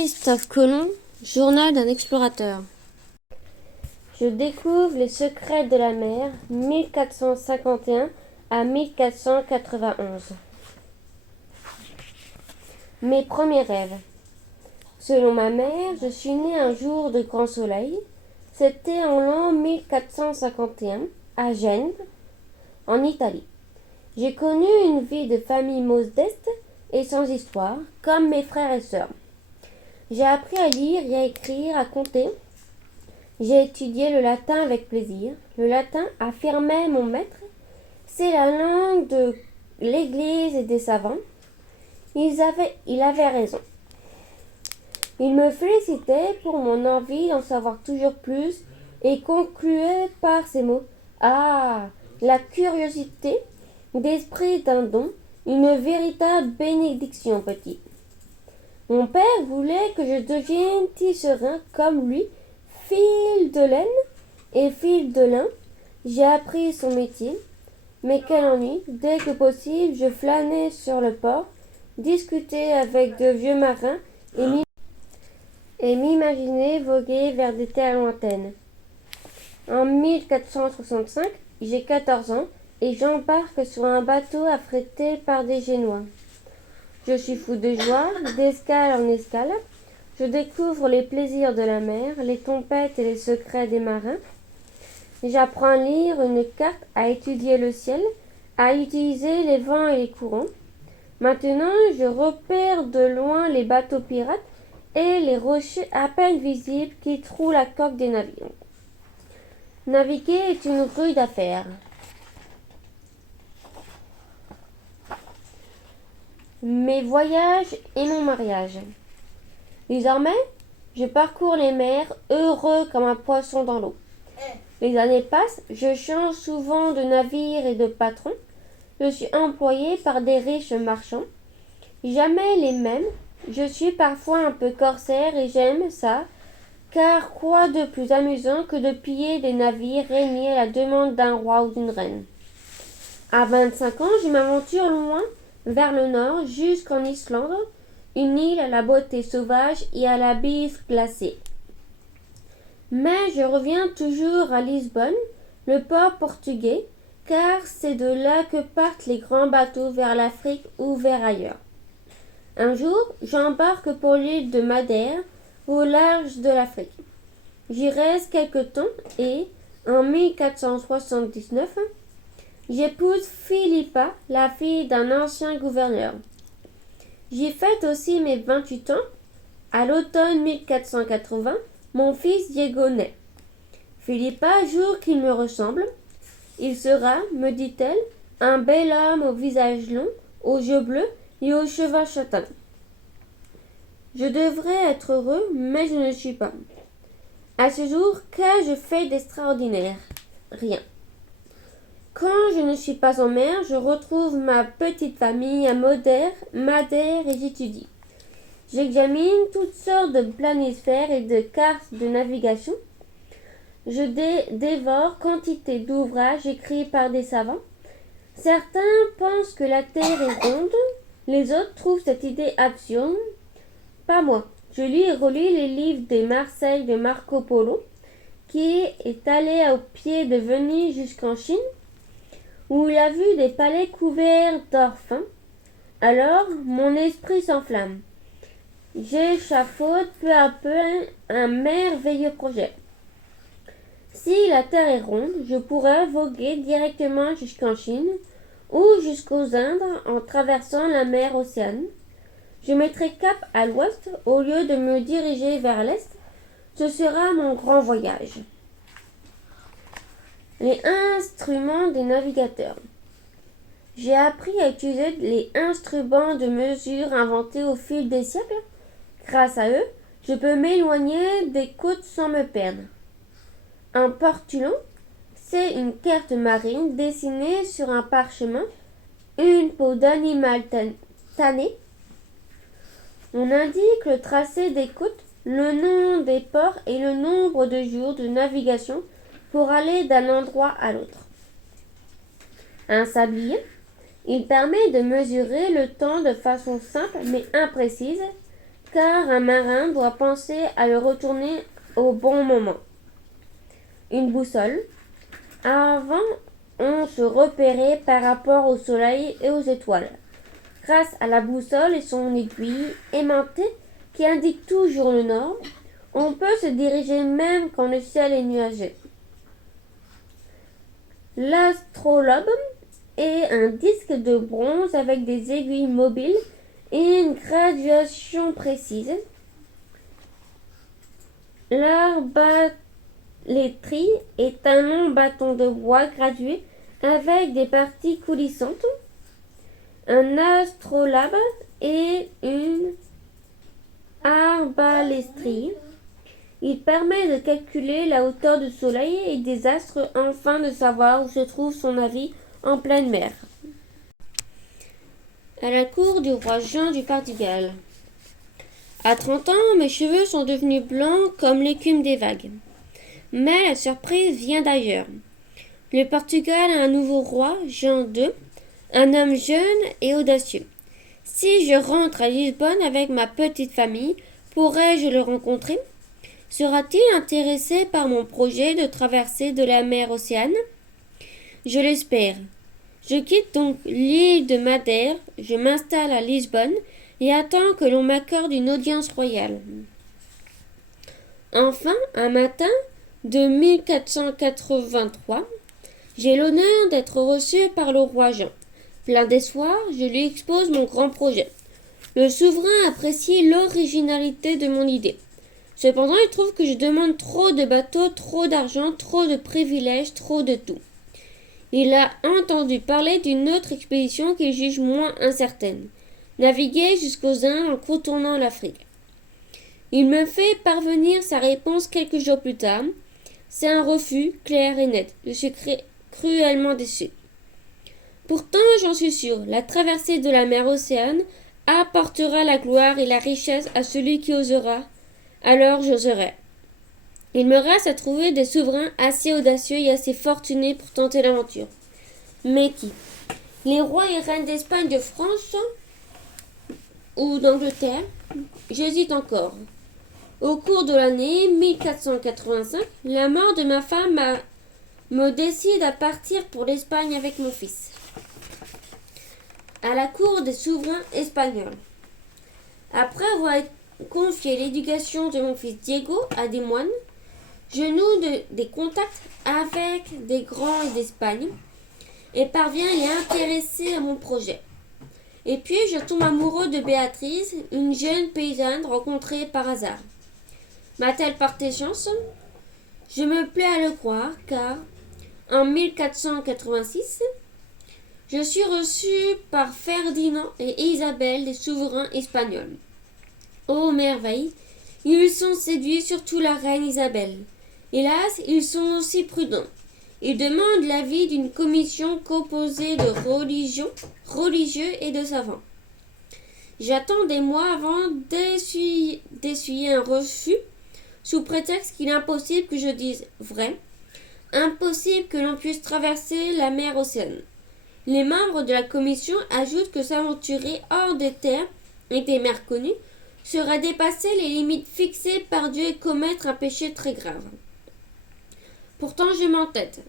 Christophe Colomb, journal d'un explorateur. Je découvre les secrets de la mer, 1451 à 1491. Mes premiers rêves. Selon ma mère, je suis née un jour de grand soleil. C'était en l'an 1451, à Gênes, en Italie. J'ai connu une vie de famille modeste et sans histoire, comme mes frères et sœurs. J'ai appris à lire et à écrire, à compter. J'ai étudié le latin avec plaisir. Le latin, affirmait mon maître, c'est la langue de l'Église et des savants. Il avait raison. Il me félicitait pour mon envie d'en savoir toujours plus et concluait par ces mots. Ah, la curiosité d'esprit est un don, une véritable bénédiction, petit. Mon père voulait que je devienne tisserand comme lui, fil de laine et fil de lin. J'ai appris son métier, mais quel ennui. Dès que possible, je flânais sur le port, discutais avec de vieux marins et m'imaginais voguer vers des terres lointaines. En 1465, j'ai 14 ans et j'embarque sur un bateau affrété par des Génois. Je suis fou de joie, d'escale en escale. Je découvre les plaisirs de la mer, les tempêtes et les secrets des marins. J'apprends à lire une carte, à étudier le ciel, à utiliser les vents et les courants. Maintenant, je repère de loin les bateaux pirates et les rochers à peine visibles qui trouent la coque des navires. Naviguer est une rude affaire. Mes voyages et mon mariage. Désormais, je parcours les mers, heureux comme un poisson dans l'eau. Les années passent, je change souvent de navire et de patron. Je suis employé par des riches marchands. Jamais les mêmes. Je suis parfois un peu corsaire et j'aime ça, car quoi de plus amusant que de piller des navires régnés à la demande d'un roi ou d'une reine. À 25 ans, je m'aventure loin, vers le nord, jusqu'en Islande, une île à la beauté sauvage et à la bise glacée. Mais je reviens toujours à Lisbonne, le port portugais, car c'est de là que partent les grands bateaux vers l'Afrique ou vers ailleurs. Un jour, j'embarque pour l'île de Madère, au large de l'Afrique. J'y reste quelque temps et, en 1479, j'épouse Philippa, la fille d'un ancien gouverneur. J'y fête aussi mes 28 ans. À l'automne 1480, mon fils Diego naît. Philippa jure qu'il me ressemble. Il sera, me dit-elle, un bel homme au visage long, aux yeux bleus et aux cheveux châtains. Je devrais être heureux, mais je ne le suis pas. À ce jour, qu'ai-je fait d'extraordinaire? Rien. Quand je ne suis pas en mer, je retrouve ma petite famille à Madère et j'étudie. J'examine toutes sortes de planisphères et de cartes de navigation. Je dévore quantité d'ouvrages écrits par des savants. Certains pensent que la Terre est ronde, les autres trouvent cette idée absurde. Pas moi. Je lis et relis les livres des Marseille de Marco Polo, qui est allé au pied de Venise jusqu'en Chine, où il a vu des palais couverts d'or fin. Alors, mon esprit s'enflamme. J'échafaude peu à peu un merveilleux projet. Si la Terre est ronde, je pourrais voguer directement jusqu'en Chine ou jusqu'aux Indes en traversant la mer Océane. Je mettrai cap à l'ouest au lieu de me diriger vers l'est. Ce sera mon grand voyage. Les instruments des navigateurs. J'ai appris à utiliser les instruments de mesure inventés au fil des siècles. Grâce à eux, je peux m'éloigner des côtes sans me perdre. Un portulon, c'est une carte marine dessinée sur un parchemin, une peau d'animal tanné. On indique le tracé des côtes, le nom des ports et le nombre de jours de navigation pour aller d'un endroit à l'autre. Un sablier, il permet de mesurer le temps de façon simple mais imprécise, car un marin doit penser à le retourner au bon moment. Une boussole. Avant, on se repérait par rapport au soleil et aux étoiles. Grâce à la boussole et son aiguille aimantée qui indique toujours le nord, on peut se diriger même quand le ciel est nuageux. L'astrolabe est un disque de bronze avec des aiguilles mobiles et une graduation précise. L'arbalétrie est un long bâton de bois gradué avec des parties coulissantes. Un astrolabe est une arbalestrie. Il permet de calculer la hauteur du soleil et des astres afin de savoir où se trouve son navire en pleine mer. À la cour du roi Jean du Portugal. À 30 ans, mes cheveux sont devenus blancs comme l'écume des vagues. Mais la surprise vient d'ailleurs. Le Portugal a un nouveau roi, Jean II, un homme jeune et audacieux. Si je rentre à Lisbonne avec ma petite famille, pourrais-je le rencontrer? Sera-t-il intéressé par mon projet de traverser de la mer Océane? Je l'espère. Je quitte donc l'île de Madère, je m'installe à Lisbonne et attends que l'on m'accorde une audience royale. Enfin, un matin de 1483, j'ai l'honneur d'être reçu par le roi Jean. Plein d'espoir, je lui expose mon grand projet. Le souverain apprécie l'originalité de mon idée. Cependant, il trouve que je demande trop de bateaux, trop d'argent, trop de privilèges, trop de tout. Il a entendu parler d'une autre expédition qu'il juge moins incertaine. Naviguer jusqu'aux Indes en contournant l'Afrique. Il me fait parvenir sa réponse quelques jours plus tard. C'est un refus clair et net. Je suis cruellement déçu. Pourtant, j'en suis sûr, la traversée de la mer Océane apportera la gloire et la richesse à celui qui osera. Alors j'oserai. Il me reste à trouver des souverains assez audacieux et assez fortunés pour tenter l'aventure. Mais qui? Les rois et reines d'Espagne, de France ou d'Angleterre? J'hésite encore. Au cours de l'année 1485, la mort de ma femme me décide à partir pour l'Espagne avec mon fils. À la cour des souverains espagnols. Après avoir confié l'éducation de mon fils Diego à des moines, je noue des contacts avec des grands d'Espagne et parviens à les intéresser à mon projet. Et puis je tombe amoureux de Béatrice, une jeune paysanne rencontrée par hasard. M'a-t-elle porté chance? Je me plais à le croire, car en 1486, je suis reçu par Ferdinand et Isabelle, les souverains espagnols. Oh merveille, ils sont séduits, surtout la reine Isabelle. Hélas, ils sont aussi prudents. Ils demandent l'avis d'une commission composée de religieux et de savants. J'attends des mois avant d'essuyer un refus, sous prétexte qu'il est impossible que je dise vrai, impossible que l'on puisse traverser la mer Océane. Les membres de la commission ajoutent que s'aventurer hors des terres et des mers connues serait dépasser les limites fixées par Dieu et commettre un péché très grave. Pourtant, je m'entête.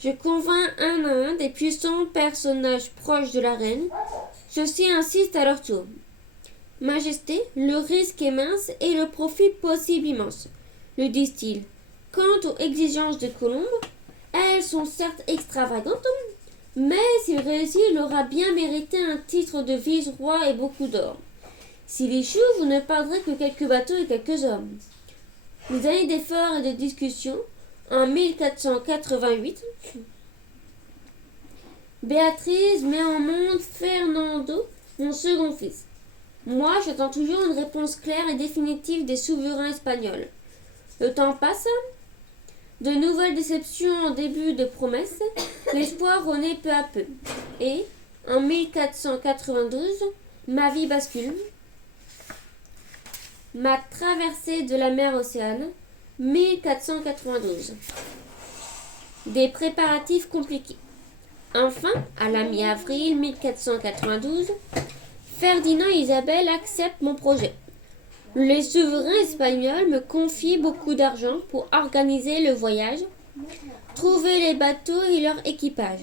Je convainc un à un des puissants personnages proches de la reine. Ceux-ci insistent à leur tour. Majesté, le risque est mince et le profit possible immense, le disent-ils. Quant aux exigences de Colombe, elles sont certes extravagantes, mais s'il réussit, il aura bien mérité un titre de vice-roi et beaucoup d'or. S'il échoue, vous ne perdrez que quelques bateaux et quelques hommes. Des années d'efforts et de discussions, en 1488, Béatrice met au monde Fernando, mon second fils. Moi, j'attends toujours une réponse claire et définitive des souverains espagnols. Le temps passe, de nouvelles déceptions en début de promesses, l'espoir renaît peu à peu. Et, en 1492, ma vie bascule. Ma traversée de la mer Océane, 1492. Des préparatifs compliqués. Enfin, à la mi-avril 1492, Ferdinand et Isabelle acceptent mon projet. Les souverains espagnols me confient beaucoup d'argent pour organiser le voyage, trouver les bateaux et leur équipage.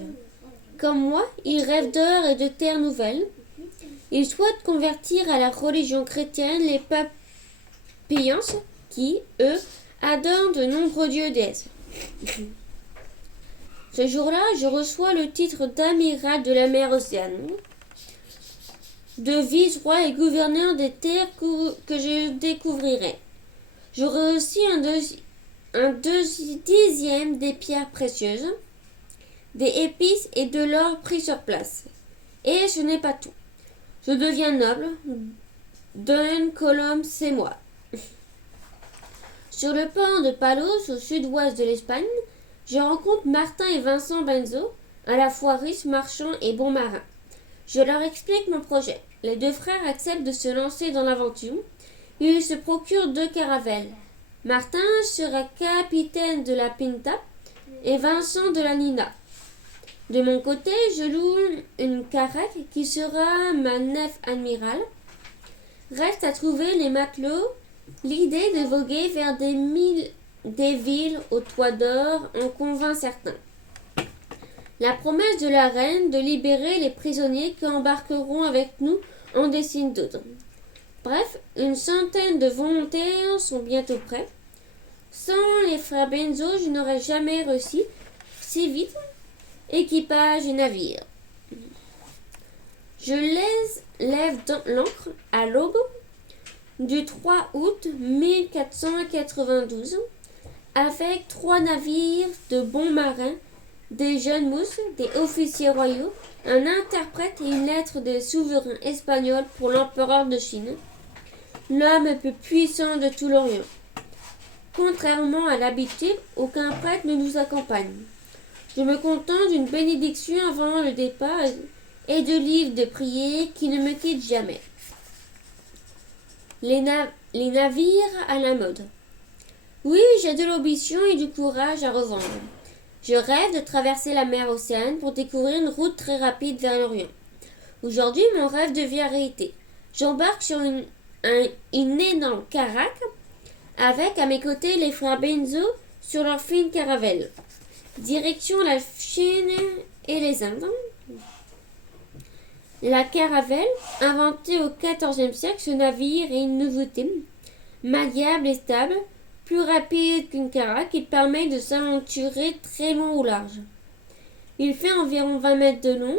Comme moi, ils rêvent d'or et de terres nouvelles. Ils souhaitent convertir à la religion chrétienne les papillons qui, eux, adorent de nombreux dieux déesses. Ce jour-là, je reçois le titre d'amiral de la mer Océane, de vice-roi et gouverneur des terres que je découvrirai. J'aurai aussi un dixième des pierres précieuses, des épices et de l'or pris sur place. Et ce n'est pas tout. Je deviens noble. Don Colom, c'est moi. Sur le port de Palos, au sud-ouest de l'Espagne, je rencontre Martin et Vincent Benzo, à la fois riches, marchands et bons marins. Je leur explique mon projet. Les deux frères acceptent de se lancer dans l'aventure. Ils se procurent 2 caravelles. Martin sera capitaine de la Pinta et Vincent de la Nina. De mon côté, je loue une caraque qui sera ma nef amirale. Reste à trouver les matelots. L'idée de voguer vers des villes aux toits d'or en convainc certains. La promesse de la reine de libérer les prisonniers qui embarqueront avec nous en dessine d'autres. Bref, une centaine de volontaires sont bientôt prêts. Sans les frères Benzo, je n'aurais jamais réussi si vite. Équipage et navire. Je lève l'ancre à l'aube du 3 août 1492 avec 3 navires de bons marins, des jeunes mousses, des officiers royaux, un interprète et une lettre des souverains espagnols pour l'empereur de Chine, l'homme le plus puissant de tout l'Orient. Contrairement à l'habitude, aucun prêtre ne nous accompagne. Je me contente d'une bénédiction avant le départ et de livres de prière qui ne me quittent jamais. Les navires à la mode. Oui, j'ai de l'ambition et du courage à revendre. Je rêve de traverser la mer Océane pour découvrir une route très rapide vers l'Orient. Aujourd'hui, mon rêve devient réalité. J'embarque sur une énorme caraque avec à mes côtés les frères Benzo sur leur fine caravelle. Direction la Chine et les Indes. La caravelle, inventée au XIVe siècle, ce navire est une nouveauté. Maniable et stable, plus rapide qu'une caraque, il permet de s'aventurer très long ou large. Il fait environ 20 mètres de long.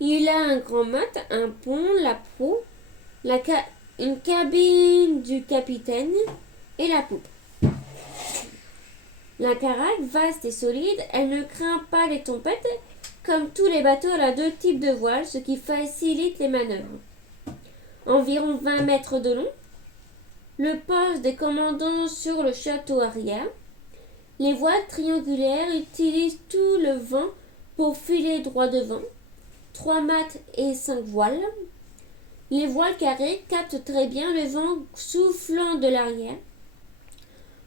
Il a un grand mât, un pont, la proue, une cabine du capitaine et la poupe. La caraque, vaste et solide, elle ne craint pas les tempêtes. Comme tous les bateaux, elle a 2 types de voiles, ce qui facilite les manœuvres. Environ 20 mètres de long. Le poste des commandants sur le château arrière. Les voiles triangulaires utilisent tout le vent pour filer droit devant. 3 mâts et 5 voiles. Les voiles carrées captent très bien le vent soufflant de l'arrière.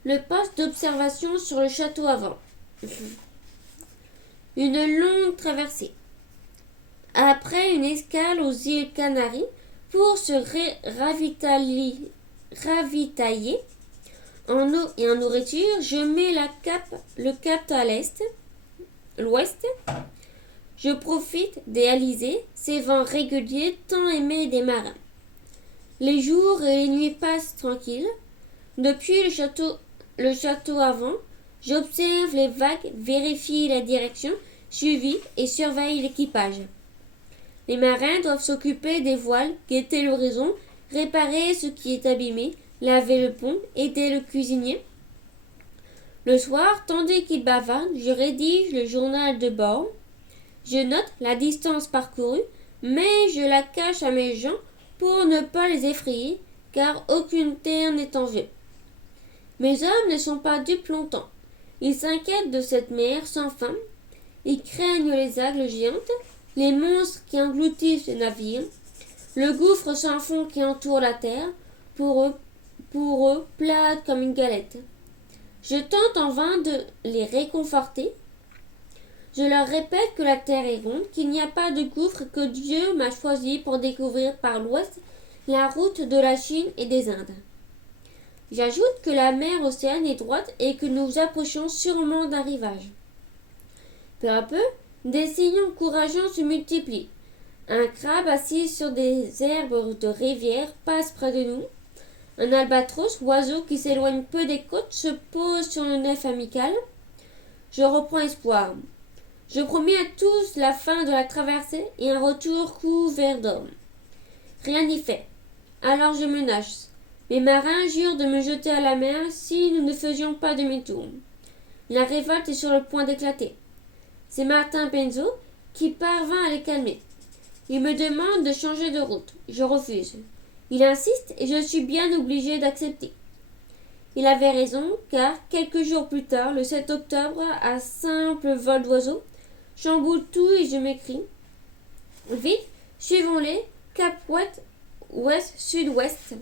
Le poste d'observation sur le château avant. Une longue traversée. Après une escale aux îles Canaries pour se ravitailler en eau et en nourriture, je mets le cap à l'ouest. Je profite des alizés, ces vents réguliers tant aimés des marins. Les jours et les nuits passent tranquilles. Depuis le château avant, j'observe les vagues, vérifie la direction suivie et surveille l'équipage. Les marins doivent s'occuper des voiles, guetter l'horizon, réparer ce qui est abîmé, laver le pont, aider le cuisinier. Le soir, tandis qu'ils bavardent, je rédige le journal de bord. Je note la distance parcourue, mais je la cache à mes gens pour ne pas les effrayer, car aucune terre n'est en jeu. Mes hommes ne sont pas dupes longtemps. Ils s'inquiètent de cette mer sans fin. Ils craignent les algues géantes, les monstres qui engloutissent les navires, le gouffre sans fond qui entoure la terre, pour eux, plate comme une galette. Je tente en vain de les réconforter. Je leur répète que la terre est ronde, qu'il n'y a pas de gouffre, que Dieu m'a choisi pour découvrir par l'ouest la route de la Chine et des Indes. J'ajoute que la mer Océane est droite et que nous approchons sûrement d'un rivage. Peu à peu, des signaux encourageants se multiplient. Un crabe assis sur des herbes de rivière passe près de nous. Un albatros, oiseau qui s'éloigne peu des côtes, se pose sur le nef amical. Je reprends espoir. Je promets à tous la fin de la traversée et un retour couvert d'or. Rien n'y fait. Alors je me nage. Mes marins jurent de me jeter à la mer si nous ne faisions pas demi-tour. La révolte est sur le point d'éclater. C'est Martin Penzo qui parvint à les calmer. Il me demande de changer de route. Je refuse. Il insiste et je suis bien obligé d'accepter. Il avait raison, car quelques jours plus tard, le 7 octobre, à simple vol d'oiseau, chamboule tout et je m'écrie. Vite, suivons-les, cap ouest, sud-ouest.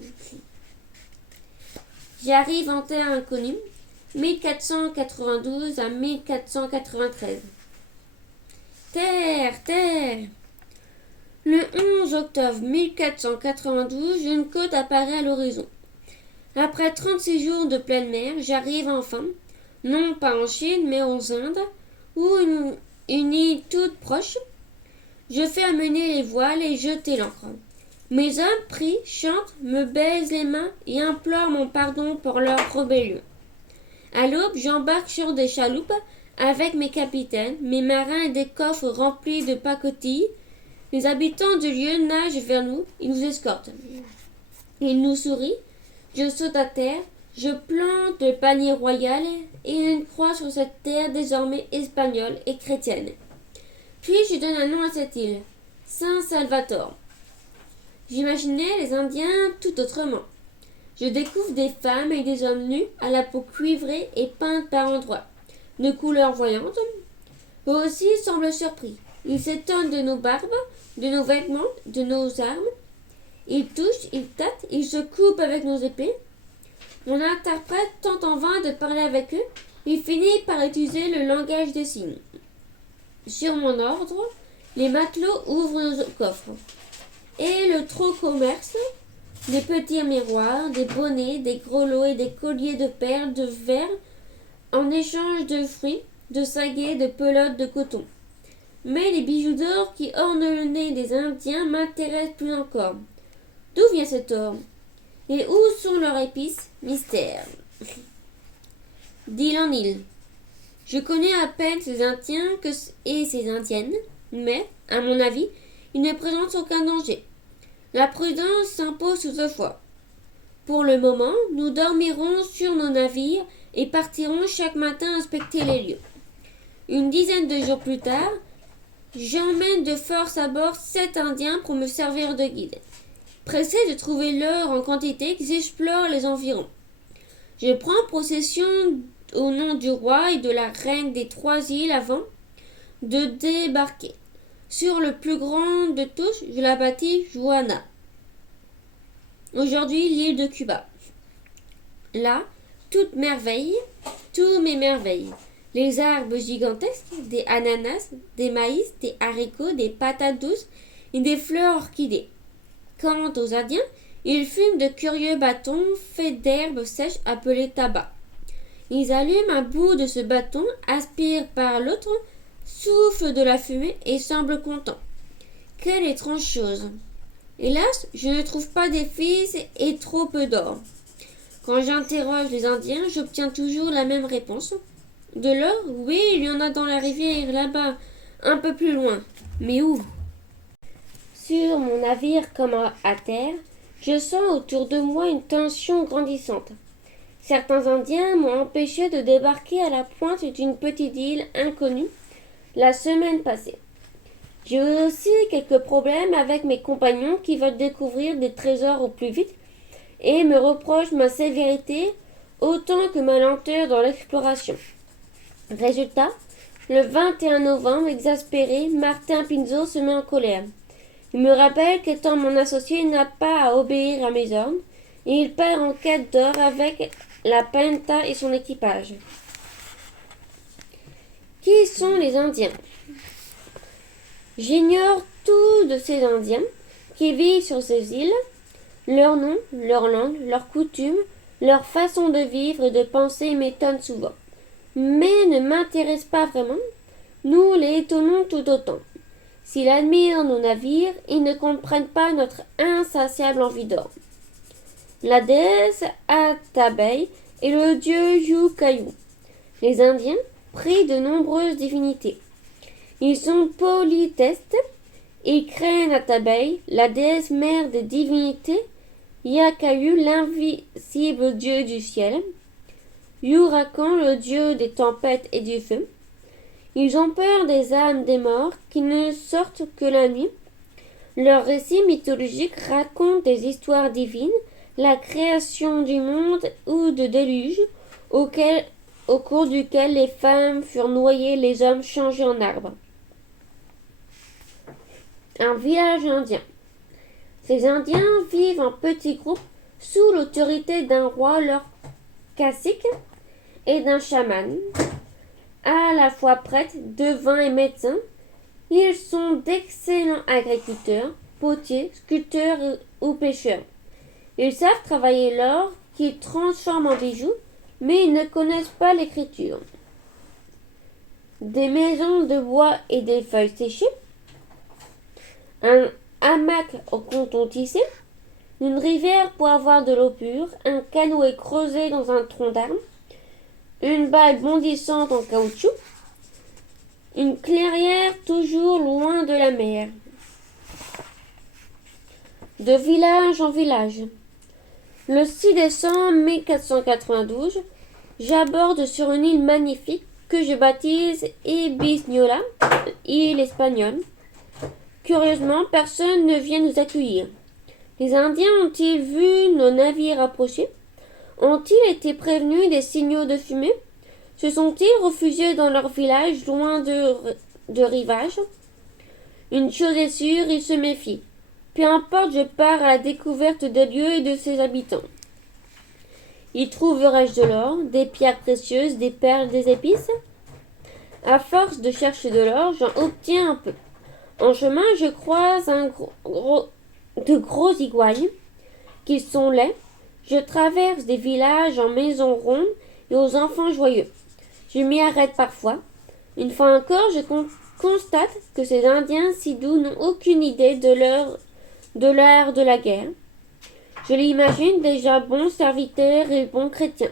J'arrive en terre inconnue, 1492 à 1493. Terre, terre. Le 11 octobre 1492, une côte apparaît à l'horizon. Après 36 jours de pleine mer, j'arrive enfin, non pas en Chine, mais aux Indes, où une île toute proche. Je fais amener les voiles et jeter l'ancre. Mes hommes prient, chantent, me baisent les mains et implorent mon pardon pour leur rébellion. À l'aube, j'embarque sur des chaloupes avec mes capitaines, mes marins et des coffres remplis de pacotilles. Les habitants du lieu nagent vers nous, ils nous escortent. Ils nous sourient, je saute à terre, je plante le panier royal et une croix sur cette terre désormais espagnole et chrétienne. Puis je donne un nom à cette île, Saint-Salvator. J'imaginais les Indiens tout autrement. Je découvre des femmes et des hommes nus à la peau cuivrée et peinte par endroits, de couleurs voyantes. Eux aussi semblent surpris. Ils s'étonnent de nos barbes, de nos vêtements, de nos armes. Ils touchent, ils tâtent, ils se coupent avec nos épées. Mon interprète tente en vain de parler avec eux. Il finit par utiliser le langage des signes. Sur mon ordre, les matelots ouvrent nos coffres. Et le trop commerce, des petits miroirs, des bonnets, des grelots et des colliers de perles, de verre, en échange de fruits, de saguets, de pelotes, de coton. Mais les bijoux d'or qui ornent le nez des Indiens m'intéressent plus encore. D'où vient cet or? Et où sont leurs épices? Mystère. D'île en île. Je connais à peine ces Indiens et ces Indiennes, mais, à mon avis, ils ne présentent aucun danger. La prudence s'impose toutefois. Pour le moment, nous dormirons sur nos navires et partirons chaque matin inspecter les lieux. Une dizaine de jours plus tard, j'emmène de force à bord 7 Indiens pour me servir de guide. Pressé de trouver l'or en quantité, j'explore les environs. Je prends possession au nom du roi et de la reine des 3 îles avant de débarquer. Sur le plus grand de tous, je la baptise Juana. Aujourd'hui, l'île de Cuba. Là, toutes merveilles, tous mes merveilles. Les arbres gigantesques, des ananas, des maïs, des haricots, des patates douces et des fleurs orchidées. Quant aux Indiens, ils fument de curieux bâtons faits d'herbes sèches appelées tabac. Ils allument un bout de ce bâton, aspirent par l'autre, soufflent de la fumée et semblent contents. Quelle étrange chose! Hélas, je ne trouve pas d'épices et trop peu d'or. Quand j'interroge les Indiens, j'obtiens toujours la même réponse. De l'or, oui, il y en a dans la rivière, là-bas, un peu plus loin. Mais où? Sur mon navire comme à terre, je sens autour de moi une tension grandissante. Certains Indiens m'ont empêché de débarquer à la pointe d'une petite île inconnue la semaine passée. J'ai eu aussi quelques problèmes avec mes compagnons qui veulent découvrir des trésors au plus vite et me reprochent ma sévérité autant que ma lenteur dans l'exploration. Résultat, le 21 novembre, exaspéré, Martin Pinzo se met en colère. Il me rappelle qu'étant mon associé, il n'a pas à obéir à mes ordres et il part en quête d'or avec la Penta et son équipage. Qui sont les Indiens? J'ignore tout de ces Indiens qui vivent sur ces îles. Leur nom, leur langue, leurs coutumes, leur façon de vivre et de penser m'étonnent souvent, mais ne m'intéressent pas vraiment. Nous les étonnons tout autant. S'ils admirent nos navires, ils ne comprennent pas notre insatiable envie d'or. La déesse Atabey et le dieu Yukayu. Les Indiens prient de nombreuses divinités. Ils sont polythéistes et craignent Atabey, la déesse mère des divinités, Yakayu, l'invisible dieu du ciel, Yurakan, le dieu des tempêtes et du feu. Ils ont peur des âmes des morts qui ne sortent que la nuit. Leurs récits mythologiques racontent des histoires divines, la création du monde ou de déluge, au cours duquel les femmes furent noyées, les hommes changés en arbres. Un village indien. Ces Indiens vivent en petits groupes sous l'autorité d'un roi, leur cacique, et d'un chaman, à la fois prêtre, devin et médecin. Ils sont d'excellents agriculteurs, potiers, sculpteurs ou pêcheurs. Ils savent travailler l'or qu'ils transforment en bijoux, mais ils ne connaissent pas l'écriture. Des maisons de bois et des feuilles séchées, un hamac au canton tissé, une rivière pour avoir de l'eau pure, un canoë creusé dans un tronc d'arbre, une balle bondissante en caoutchouc, une clairière toujours loin de la mer. De village en village. Le 6 décembre 1492, j'aborde sur une île magnifique que je baptise Hispaniola, île espagnole. Curieusement, personne ne vient nous accueillir. Les Indiens ont-ils vu nos navires approcher? Ont-ils été prévenus des signaux de fumée? Se sont-ils refugiés dans leur village loin de rivage? Une chose est sûre, ils se méfient. Peu importe, je pars à la découverte des lieux et de ses habitants. Y trouverai-je de l'or, des pierres précieuses, des perles, des épices? À force de chercher de l'or, j'en obtiens un peu. En chemin, je croise de gros iguanes qui sont laids. Je traverse des villages en maisons rondes et aux enfants joyeux. Je m'y arrête parfois. Une fois encore, je constate que ces Indiens si doux n'ont aucune idée de l'art de la guerre. Je l'imagine déjà bons serviteurs et bons chrétiens.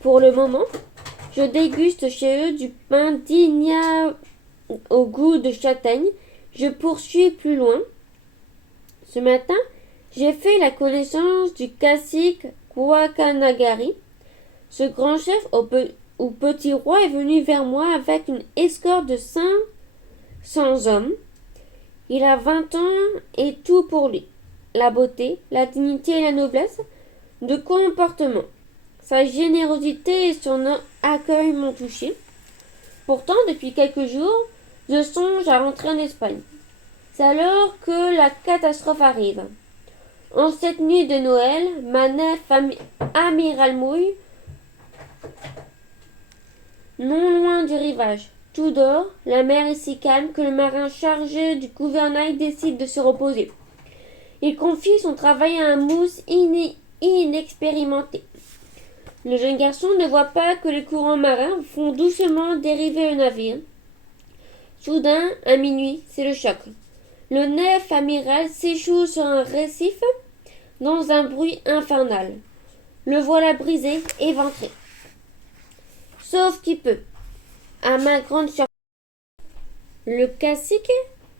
Pour le moment, je déguste chez eux du pain d'Igna au goût de châtaigne. Je poursuis plus loin. Ce matin, j'ai fait la connaissance du cacique Guacanagari. Ce grand chef ou petit roi est venu vers moi avec une escorte de 500 hommes. Il a 20 ans et tout pour lui. La beauté, la dignité et la noblesse de comportement. Sa générosité et son accueil m'ont touché. Pourtant, depuis quelques jours, je songe à rentrer en Espagne. C'est alors que la catastrophe arrive. En cette nuit de Noël, ma nef amiral mouille, non loin du rivage. Tout dort, la mer est si calme que le marin chargé du gouvernail décide de se reposer. Il confie son travail à un mousse inexpérimenté. Le jeune garçon ne voit pas que les courants marins font doucement dériver le navire. Soudain, à minuit, c'est le choc. Le nef amiral s'échoue sur un récif dans un bruit infernal. Le voilà brisé, éventré. Sauf qui peut. À ma grande surprise, le cacique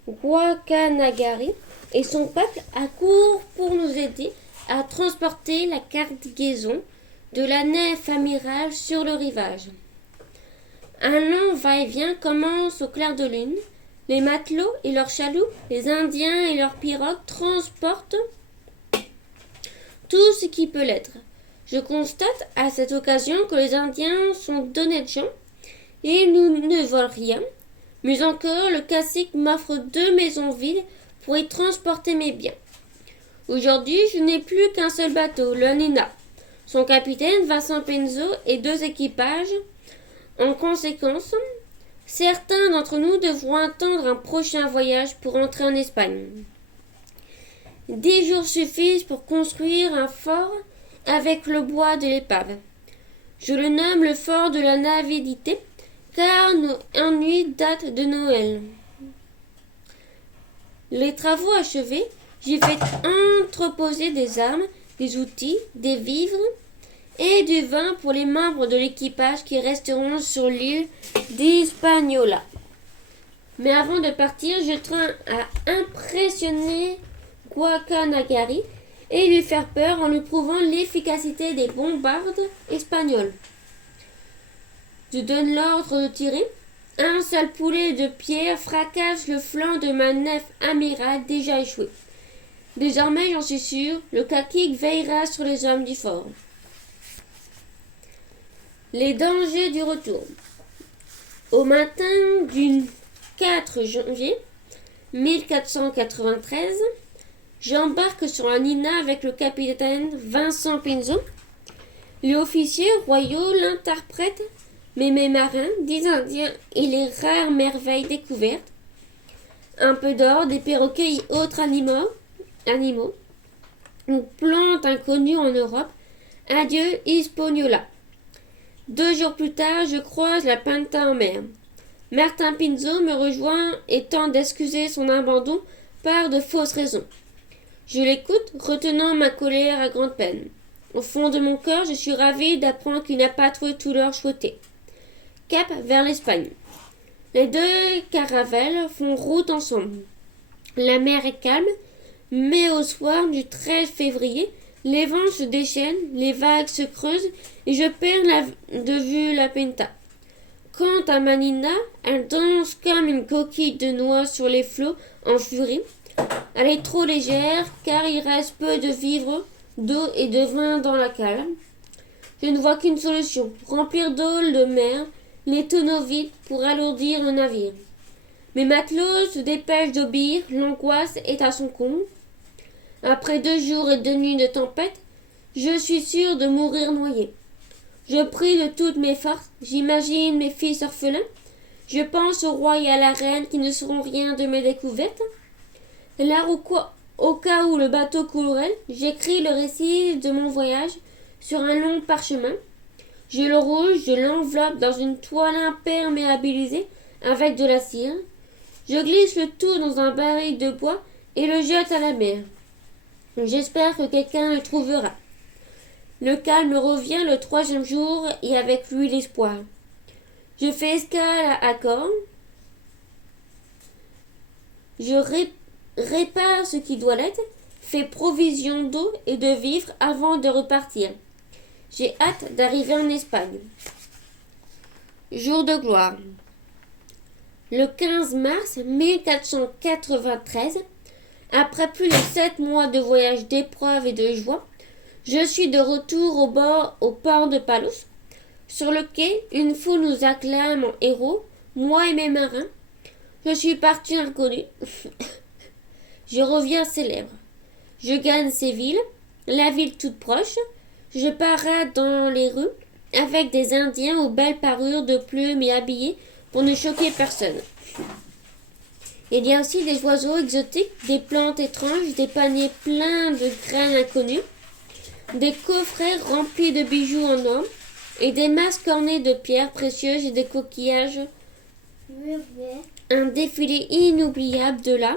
Guacanagari et son peuple accourent pour nous aider à transporter la cargaison de la nef amirale sur le rivage. Un long va-et-vient commence au clair de lune. Les matelots et leurs chaloupes, les Indiens et leurs pirogues transportent tout ce qui peut l'être. Je constate à cette occasion que les Indiens sont d'honnêtes gens et nous ne volent rien. Mieux encore, le cacique m'offre 2 maisons vides pour y transporter mes biens. Aujourd'hui, je n'ai plus qu'un seul bateau, le Nina. Son capitaine, Vincent Penzo, et 2 équipages. En conséquence, certains d'entre nous devront attendre un prochain voyage pour entrer en Espagne. 10 jours suffisent pour construire un fort avec le bois de l'épave. Je le nomme le fort de la navidité, car nos ennuis datent de Noël. Les travaux achevés, j'y fais entreposer des armes, des outils, des vivres et du vin pour les membres de l'équipage qui resteront sur l'île d'Hispaniola. Mais avant de partir, je tiens à impressionner Guacanagari et lui faire peur en lui prouvant l'efficacité des bombardes espagnoles. Je donne l'ordre de tirer. Un seul poulet de pierre fracasse le flanc de ma nef amirale déjà échouée. Désormais, j'en suis sûr, le cacique veillera sur les hommes du fort. Les dangers du retour. Au matin du 4 janvier 1493, j'embarque sur un Nina avec le capitaine Vincent Pinzon. Les officiers royaux l'interprètent, mais mes marins, 10 Indiens et les rares merveilles découvertes, un peu d'or, des perroquets et autres animaux, ou plantes inconnues en Europe, adieu Hispaniola. 2 jours plus tard, je croise la Pinta en mer. Martin Pinzon me rejoint et tente d'excuser son abandon par de fausses raisons. Je l'écoute, retenant ma colère à grande peine. Au fond de mon cœur, je suis ravie d'apprendre qu'il n'a pas trouvé tout l'or souhaité. Cap vers l'Espagne. Les 2 caravelles font route ensemble. La mer est calme, mais au soir du 13 février, les vents se déchaînent, les vagues se creusent et je perds de vue la Pinta. Quant à Manina, elle danse comme une coquille de noix sur les flots en furie. Elle est trop légère car il reste peu de vivres, d'eau et de vin dans la cale. Je ne vois qu'une solution, remplir d'eau de mer les tonneaux vides pour alourdir le navire. Mes matelots se dépêchent d'obéir, l'angoisse est à son comble. Après 2 jours et 2 nuits de tempête, je suis sûre de mourir noyée. Je prie de toutes mes forces, j'imagine mes fils orphelins, je pense au roi et à la reine qui ne sauront rien de mes découvertes. Là, au cas où le bateau coulerait, j'écris le récit de mon voyage sur un long parchemin. Je le roule, je l'enveloppe dans une toile imperméabilisée avec de la cire. Je glisse le tout dans un baril de bois et le jette à la mer. J'espère que quelqu'un le trouvera. Le calme revient le 3e jour et avec lui l'espoir. Je fais escale à Corne. Je répare ce qui doit l'être, fais provision d'eau et de vivres avant de repartir. J'ai hâte d'arriver en Espagne. Jour de gloire. Le 15 mars 1493, après plus de 7 mois de voyage d'épreuves et de joie, je suis de retour au port de Palos. Sur le quai, une foule nous acclame en héros, moi et mes marins. Je suis parti inconnu. Je reviens célèbre. Je gagne Séville, la ville toute proche. Je parade dans les rues avec des Indiens aux belles parures de plumes et habillés pour ne choquer personne. Il y a aussi des oiseaux exotiques, des plantes étranges, des paniers pleins de graines inconnues, des coffrets remplis de bijoux en or et des masques ornés de pierres précieuses et de coquillages. Un défilé inoubliable de là.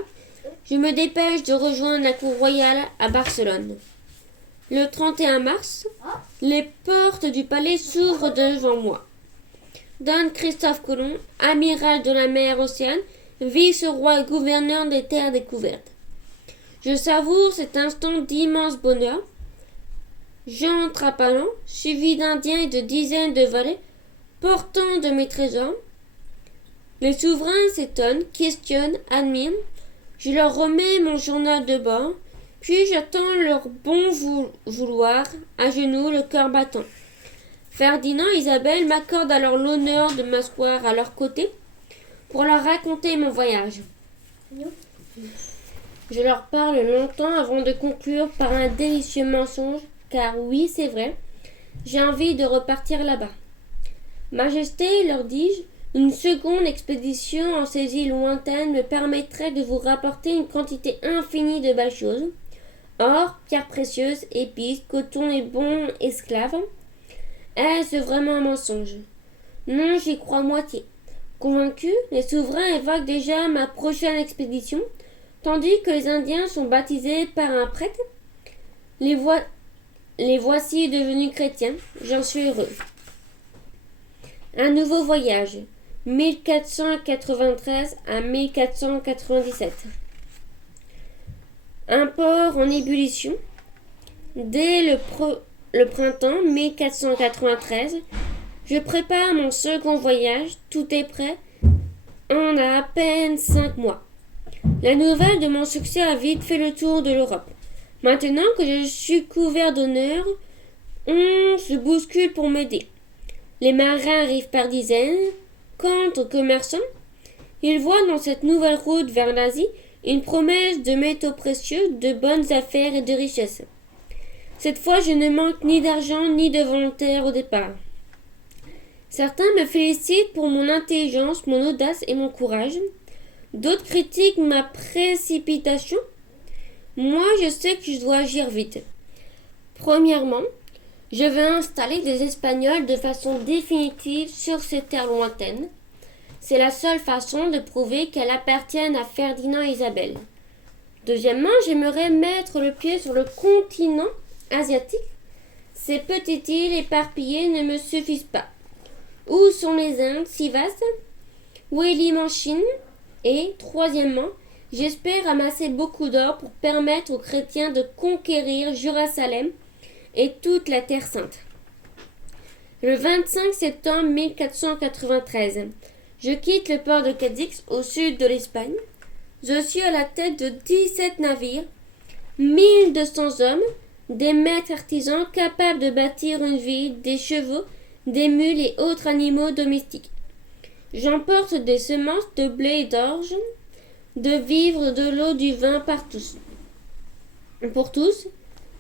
Je me dépêche de rejoindre la cour royale à Barcelone. Le 31 mars, les portes du palais s'ouvrent devant moi. Don Christophe Colomb, amiral de la mer Océane, vice-roi et gouverneur des terres découvertes. Je savoure cet instant d'immense bonheur. J'entre à Palan, suivi d'Indiens et de dizaines de valets, portant de mes trésors. Les souverains s'étonnent, questionnent, admirent. Je leur remets mon journal de bord, puis j'attends leur bon vouloir, à genoux, le cœur battant. Ferdinand et Isabelle m'accordent alors l'honneur de m'asseoir à leur côté pour leur raconter mon voyage. Je leur parle longtemps avant de conclure par un délicieux mensonge, car oui, c'est vrai, j'ai envie de repartir là-bas. Majesté, leur dis-je, une seconde expédition en ces îles lointaines me permettrait de vous rapporter une quantité infinie de belles choses. Or, pierres précieuses, épices, coton et bons esclaves. Est-ce vraiment un mensonge? Non, j'y crois à moitié. Convaincus, les souverains évoquent déjà ma prochaine expédition, tandis que les Indiens sont baptisés par un prêtre. Les voici devenus chrétiens, j'en suis heureux. Un nouveau voyage, 1493 à 1497. Un port en ébullition. Dès le printemps 1493, je prépare mon second voyage, tout est prêt, en à peine 5 mois. La nouvelle de mon succès a vite fait le tour de l'Europe. Maintenant que je suis couvert d'honneur, on se bouscule pour m'aider. Les marins arrivent par dizaines. Quant aux commerçants, ils voient dans cette nouvelle route vers l'Asie une promesse de métaux précieux, de bonnes affaires et de richesses. Cette fois, je ne manque ni d'argent ni de volontaires au départ. Certains me félicitent pour mon intelligence, mon audace et mon courage. D'autres critiquent ma précipitation. Moi, je sais que je dois agir vite. Premièrement, je veux installer des Espagnols de façon définitive sur ces terres lointaines. C'est la seule façon de prouver qu'elles appartiennent à Ferdinand et Isabelle. Deuxièmement, j'aimerais mettre le pied sur le continent asiatique. Ces petites îles éparpillées ne me suffisent pas. Où sont les Indes si vastes? Où est l'île en Chine? Et, troisièmement, j'espère amasser beaucoup d'or pour permettre aux chrétiens de conquérir Jérusalem et toute la Terre Sainte. Le 25 septembre 1493, je quitte le port de Cadix au sud de l'Espagne. Je suis à la tête de 17 navires, 1200 hommes, des maîtres artisans capables de bâtir une ville, des chevaux, des mules et autres animaux domestiques. J'emporte des semences de blé et d'orge, de vivres, de l'eau, du vin pour tous,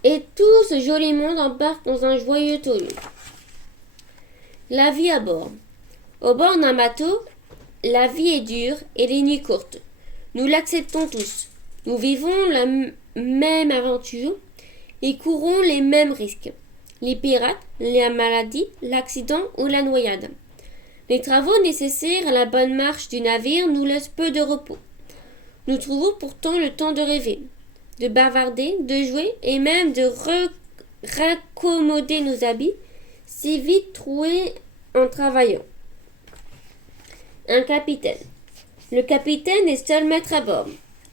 et tout ce joli monde embarque dans un joyeux taux. La vie à bord. Au bord d'un bateau, la vie est dure et les nuits courtes. Nous l'acceptons tous. Nous vivons la même aventure et courons les mêmes risques. Les pirates, la maladie, l'accident ou la noyade. Les travaux nécessaires à la bonne marche du navire nous laissent peu de repos. Nous trouvons pourtant le temps de rêver, de bavarder, de jouer et même de raccommoder nos habits, si vite troués en travaillant. Un capitaine. Le capitaine est seul maître à bord.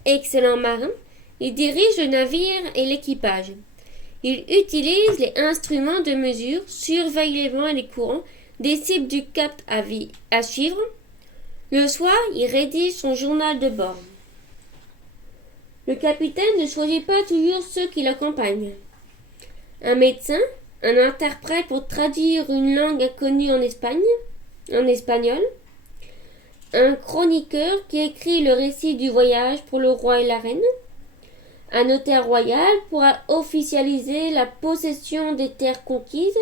Excellent marin, il dirige le navire et l'équipage. Il utilise les instruments de mesure, surveille les vents et les courants, décide du cap à suivre. Le soir, il rédige son journal de bord. Le capitaine ne choisit pas toujours ceux qui l'accompagnent. Un médecin, un interprète pour traduire une langue inconnue en espagnol, un chroniqueur qui écrit le récit du voyage pour le roi et la reine, un notaire royal pour officialiser la possession des terres conquises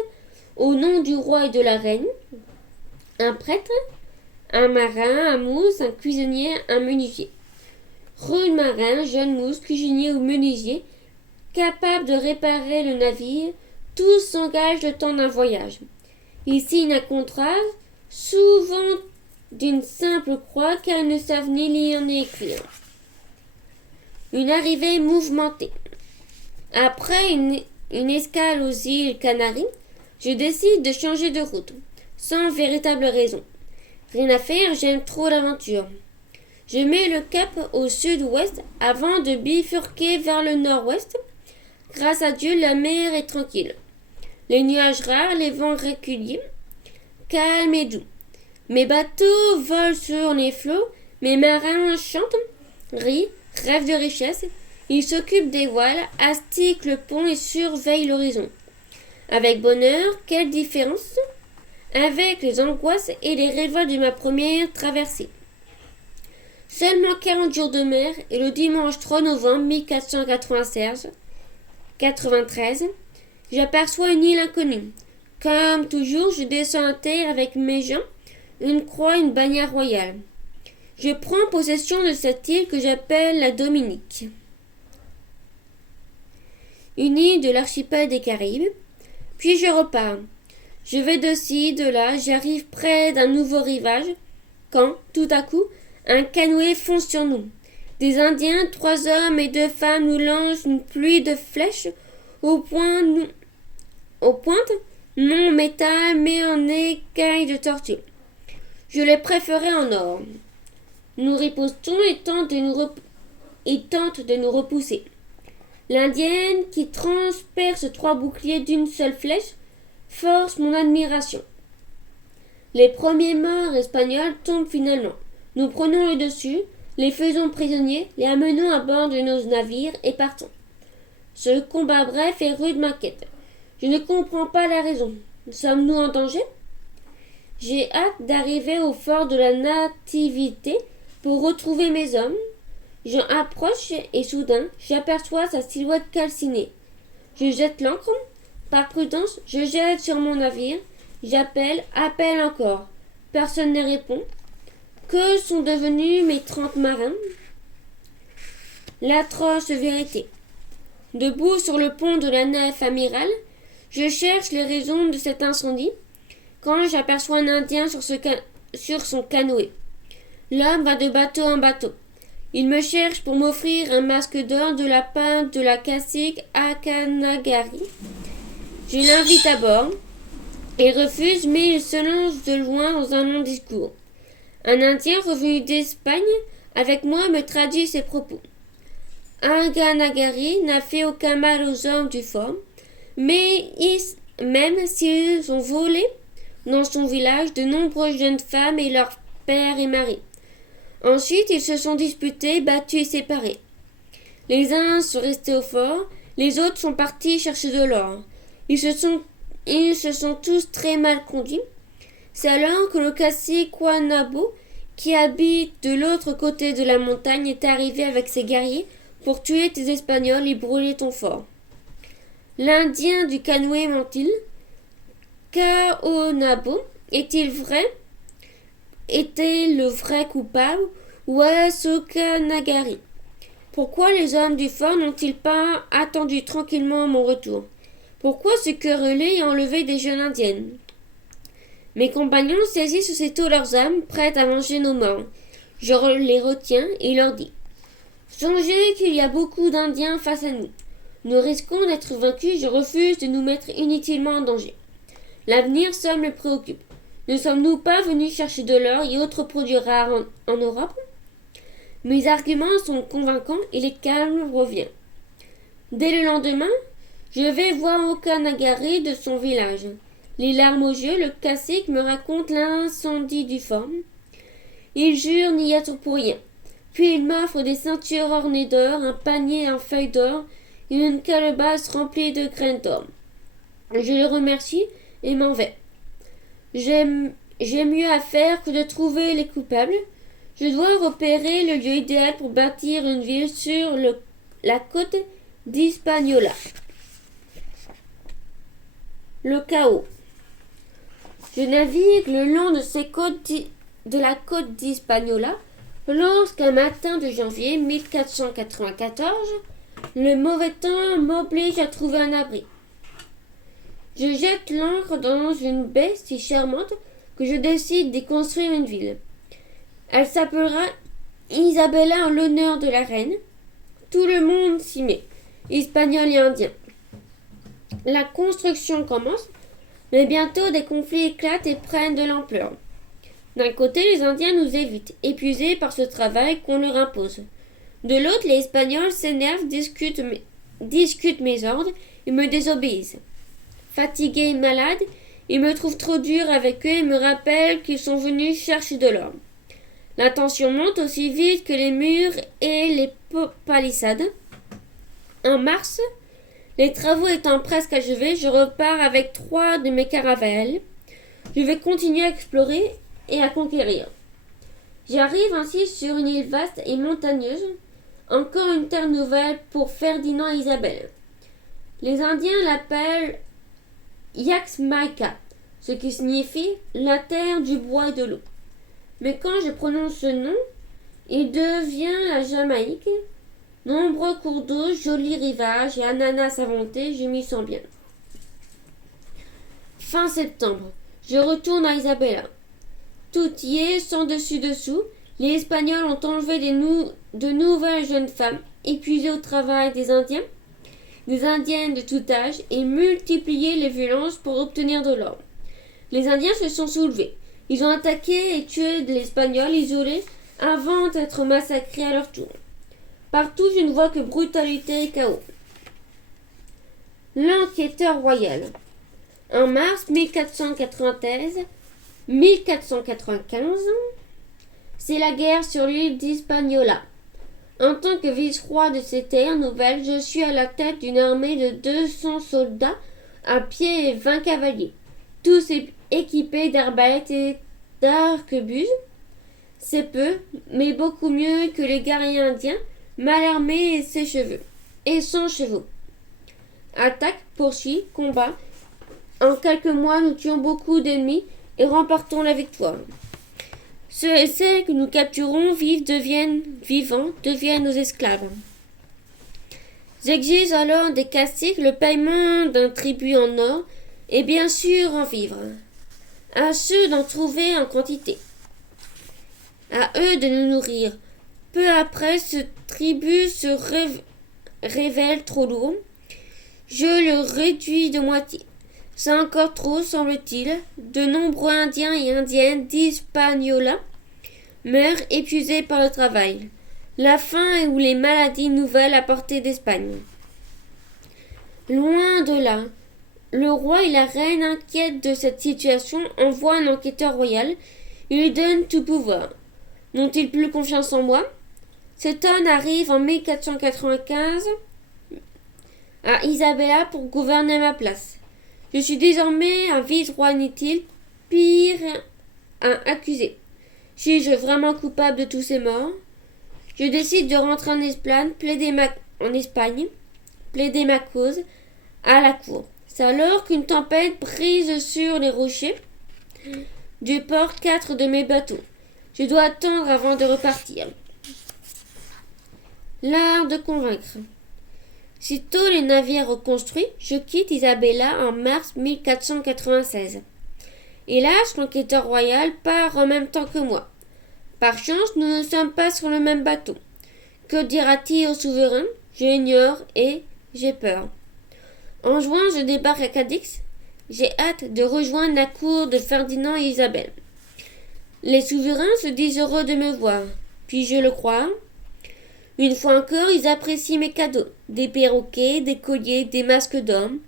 au nom du roi et de la reine, un prêtre, un marin, un mousse, un cuisinier, un menuisier. Rude marin, jeune mousse, cuisinier ou menuisier, capable de réparer le navire, tous s'engagent le temps d'un voyage. Ils signent un contrat, souvent d'une simple croix, car ils ne savent ni lire ni écrire. Une arrivée mouvementée. Après une escale aux îles Canaries, je décide de changer de route, sans véritable raison. Rien à faire, j'aime trop l'aventure. Je mets le cap au sud-ouest avant de bifurquer vers le nord-ouest. Grâce à Dieu, la mer est tranquille. Les nuages rares, les vents réguliers, calmes et doux. Mes bateaux volent sur les flots, mes marins chantent, rient, rêvent de richesse. Ils s'occupent des voiles, astiquent le pont et surveillent l'horizon. Avec bonheur, quelle différence avec les angoisses et les révoltes de ma première traversée. Seulement 40 jours de mer et le dimanche 3 novembre 1493, j'aperçois une île inconnue. Comme toujours, je descends à terre avec mes gens, une croix, une bannière royale. Je prends possession de cette île que j'appelle la Dominique. une île de l'archipel des Caraïbes. Puis je repars. Je vais de ci, de là, j'arrive près d'un nouveau rivage, quand, tout à coup, un canoë fonce sur nous. Des Indiens, 3 hommes et 2 femmes nous lancent une pluie de flèches au pointe, non en métal, mais en écailles de tortue. Je les préférais en or. Nous ripostons et tentent de nous repousser. L'Indienne, qui transperce 3 boucliers d'une seule flèche, force mon admiration. Les premiers morts espagnols tombent finalement. Nous prenons le dessus, les faisons prisonniers, les amenons à bord de nos navires et partons. Ce combat bref et rude m'inquiète. Je ne comprends pas la raison. Sommes-nous en danger? J'ai hâte d'arriver au fort de la Nativité pour retrouver mes hommes. J'en approche et soudain, j'aperçois sa silhouette calcinée. Je jette l'ancre. Par prudence, je jette sur mon navire. J'appelle, appelle encore. Personne ne répond. Que sont devenus mes 30 marins? L'atroce vérité. Debout sur le pont de la nef amirale, je cherche les raisons de cet incendie, quand j'aperçois un Indien sur son canoë. L'homme va de bateau en bateau. Il me cherche pour m'offrir un masque d'or de la part de la cacique Akanagari. Je l'invite à bord. Il refuse, mais il se lance de loin dans un long discours. Un Indien revenu d'Espagne avec moi me traduit ses propos. Akanagari n'a fait aucun mal aux hommes du fort, mais même s'ils ont volé dans son village de nombreuses jeunes femmes et leurs pères et maris. Ensuite, ils se sont disputés, battus et séparés. Les uns sont restés au fort, les autres sont partis chercher de l'or. Ils se sont tous très mal conduits. C'est alors que le cacique Wanabo, qui habite de l'autre côté de la montagne, est arrivé avec ses guerriers pour tuer tes Espagnols et brûler ton fort. L'Indien du canoë ment-il? Kaonabo était le vrai coupable ou est-ce Kanagari? Pourquoi les hommes du fort n'ont-ils pas attendu tranquillement mon retour? Pourquoi se quereller et enlever des jeunes indiennes? Mes compagnons saisissent aussitôt leurs armes, prêtes à manger nos morts. Je les retiens et leur dis: songez qu'il y a beaucoup d'Indiens face à nous. Nous risquons d'être vaincus, je refuse de nous mettre inutilement en danger. L'avenir seul me préoccupe. Ne sommes-nous pas venus chercher de l'or et autres produits rares en Europe? Mes arguments sont convaincants et le calme revient. Dès le lendemain, je vais voir Okanagari de son village. Les larmes aux yeux, le cacique me raconte l'incendie du fort. Il jure n'y être pour rien. Puis il m'offre des ceintures ornées d'or, un panier en feuilles d'or et une calebasse remplie de graines d'or. Je le remercie et m'en vais. J'ai mieux à faire que de trouver les coupables. Je dois repérer le lieu idéal pour bâtir une ville sur la côte d'Hispaniola. Le chaos. Je navigue le long de la côte d'Hispaniola lorsqu'un matin de janvier 1494, le mauvais temps m'oblige à trouver un abri. Je jette l'ancre dans une baie si charmante que je décide d'y construire une ville. Elle s'appellera Isabella en l'honneur de la reine. Tout le monde s'y met, Espagnols et Indiens. La construction commence, mais bientôt des conflits éclatent et prennent de l'ampleur. D'un côté, les Indiens nous évitent, épuisés par ce travail qu'on leur impose. De l'autre, les Espagnols s'énervent, discutent mes ordres et me désobéissent. Fatigués et malades, ils me trouvent trop dur avec eux et me rappellent qu'ils sont venus chercher de l'or. La tension monte aussi vite que les murs et les palissades. En mars, les travaux étant presque achevés, je repars avec 3 de mes caravelles. Je vais continuer à explorer et à conquérir. J'arrive ainsi sur une île vaste et montagneuse, encore une terre nouvelle pour Ferdinand et Isabelle. Les Indiens l'appellent Yaxmaika, ce qui signifie la terre du bois et de l'eau. Mais quand je prononce ce nom, il devient la Jamaïque. Nombreux cours d'eau, jolis rivages et ananas à volonté, je m'y sens bien. Fin septembre, je retourne à Isabela. Tout y est sans dessus-dessous. Les Espagnols ont enlevé de nouvelles jeunes femmes, épuisées au travail des Indiennes de tout âge, et multiplié les violences pour obtenir de l'ordre. Les Indiens se sont soulevés. Ils ont attaqué et tué des Espagnols isolés avant d'être massacrés à leur tour. Partout, je ne vois que brutalité et chaos. L'enquêteur royal. En mars 1495, c'est la guerre sur l'île d'Hispaniola. En tant que vice-roi de ces terres nouvelles, je suis à la tête d'une armée de 200 soldats à pied et 20 cavaliers, tous équipés d'arbalètes et d'arquebuses. C'est peu, mais beaucoup mieux que les guerriers indiens, mal armés et sans chevaux. Attaque, poursuite, combat. En quelques mois, nous tuons beaucoup d'ennemis et remportons la victoire. Ceux et celles que nous capturons vivants deviennent nos esclaves. J'exige alors des caciques le paiement d'un tribut en or et bien sûr en vivres. À ceux d'en trouver en quantité. À eux de nous nourrir. Peu après, ce tribut se révèle trop lourd. Je le réduis de moitié. C'est encore trop, semble-t-il. De nombreux Indiens et Indiennes d'Hispaniola meurent épuisés par le travail, la faim ou les maladies nouvelles apportées d'Espagne. Loin de là, le roi et la reine, inquiets de cette situation, envoient un enquêteur royal et lui donnent tout pouvoir. N'ont-ils plus confiance en moi? Cet homme arrive en 1495 à Isabela pour gouverner ma place. Je suis désormais un vice-roi inutile, pire, un accusé. Suis-je vraiment coupable de tous ces morts? Je décide de rentrer en Espagne, plaider ma cause à la cour. C'est alors qu'une tempête brise sur les rochers du port 4 de mes bateaux. Je dois attendre avant de repartir. L'art de convaincre. Sitôt les navires reconstruits, je quitte Isabela en mars 1496. Hélas, l'enquêteur royal part en même temps que moi. Par chance, nous ne sommes pas sur le même bateau. Que dira-t-il au souverain? J'ignore et j'ai peur. En juin, je débarque à Cadix. J'ai hâte de rejoindre la cour de Ferdinand et Isabelle. Les souverains se disent heureux de me voir. Puis-je le croire? Une fois encore, ils apprécient mes cadeaux. Des perroquets, des colliers, des masques d'hommes.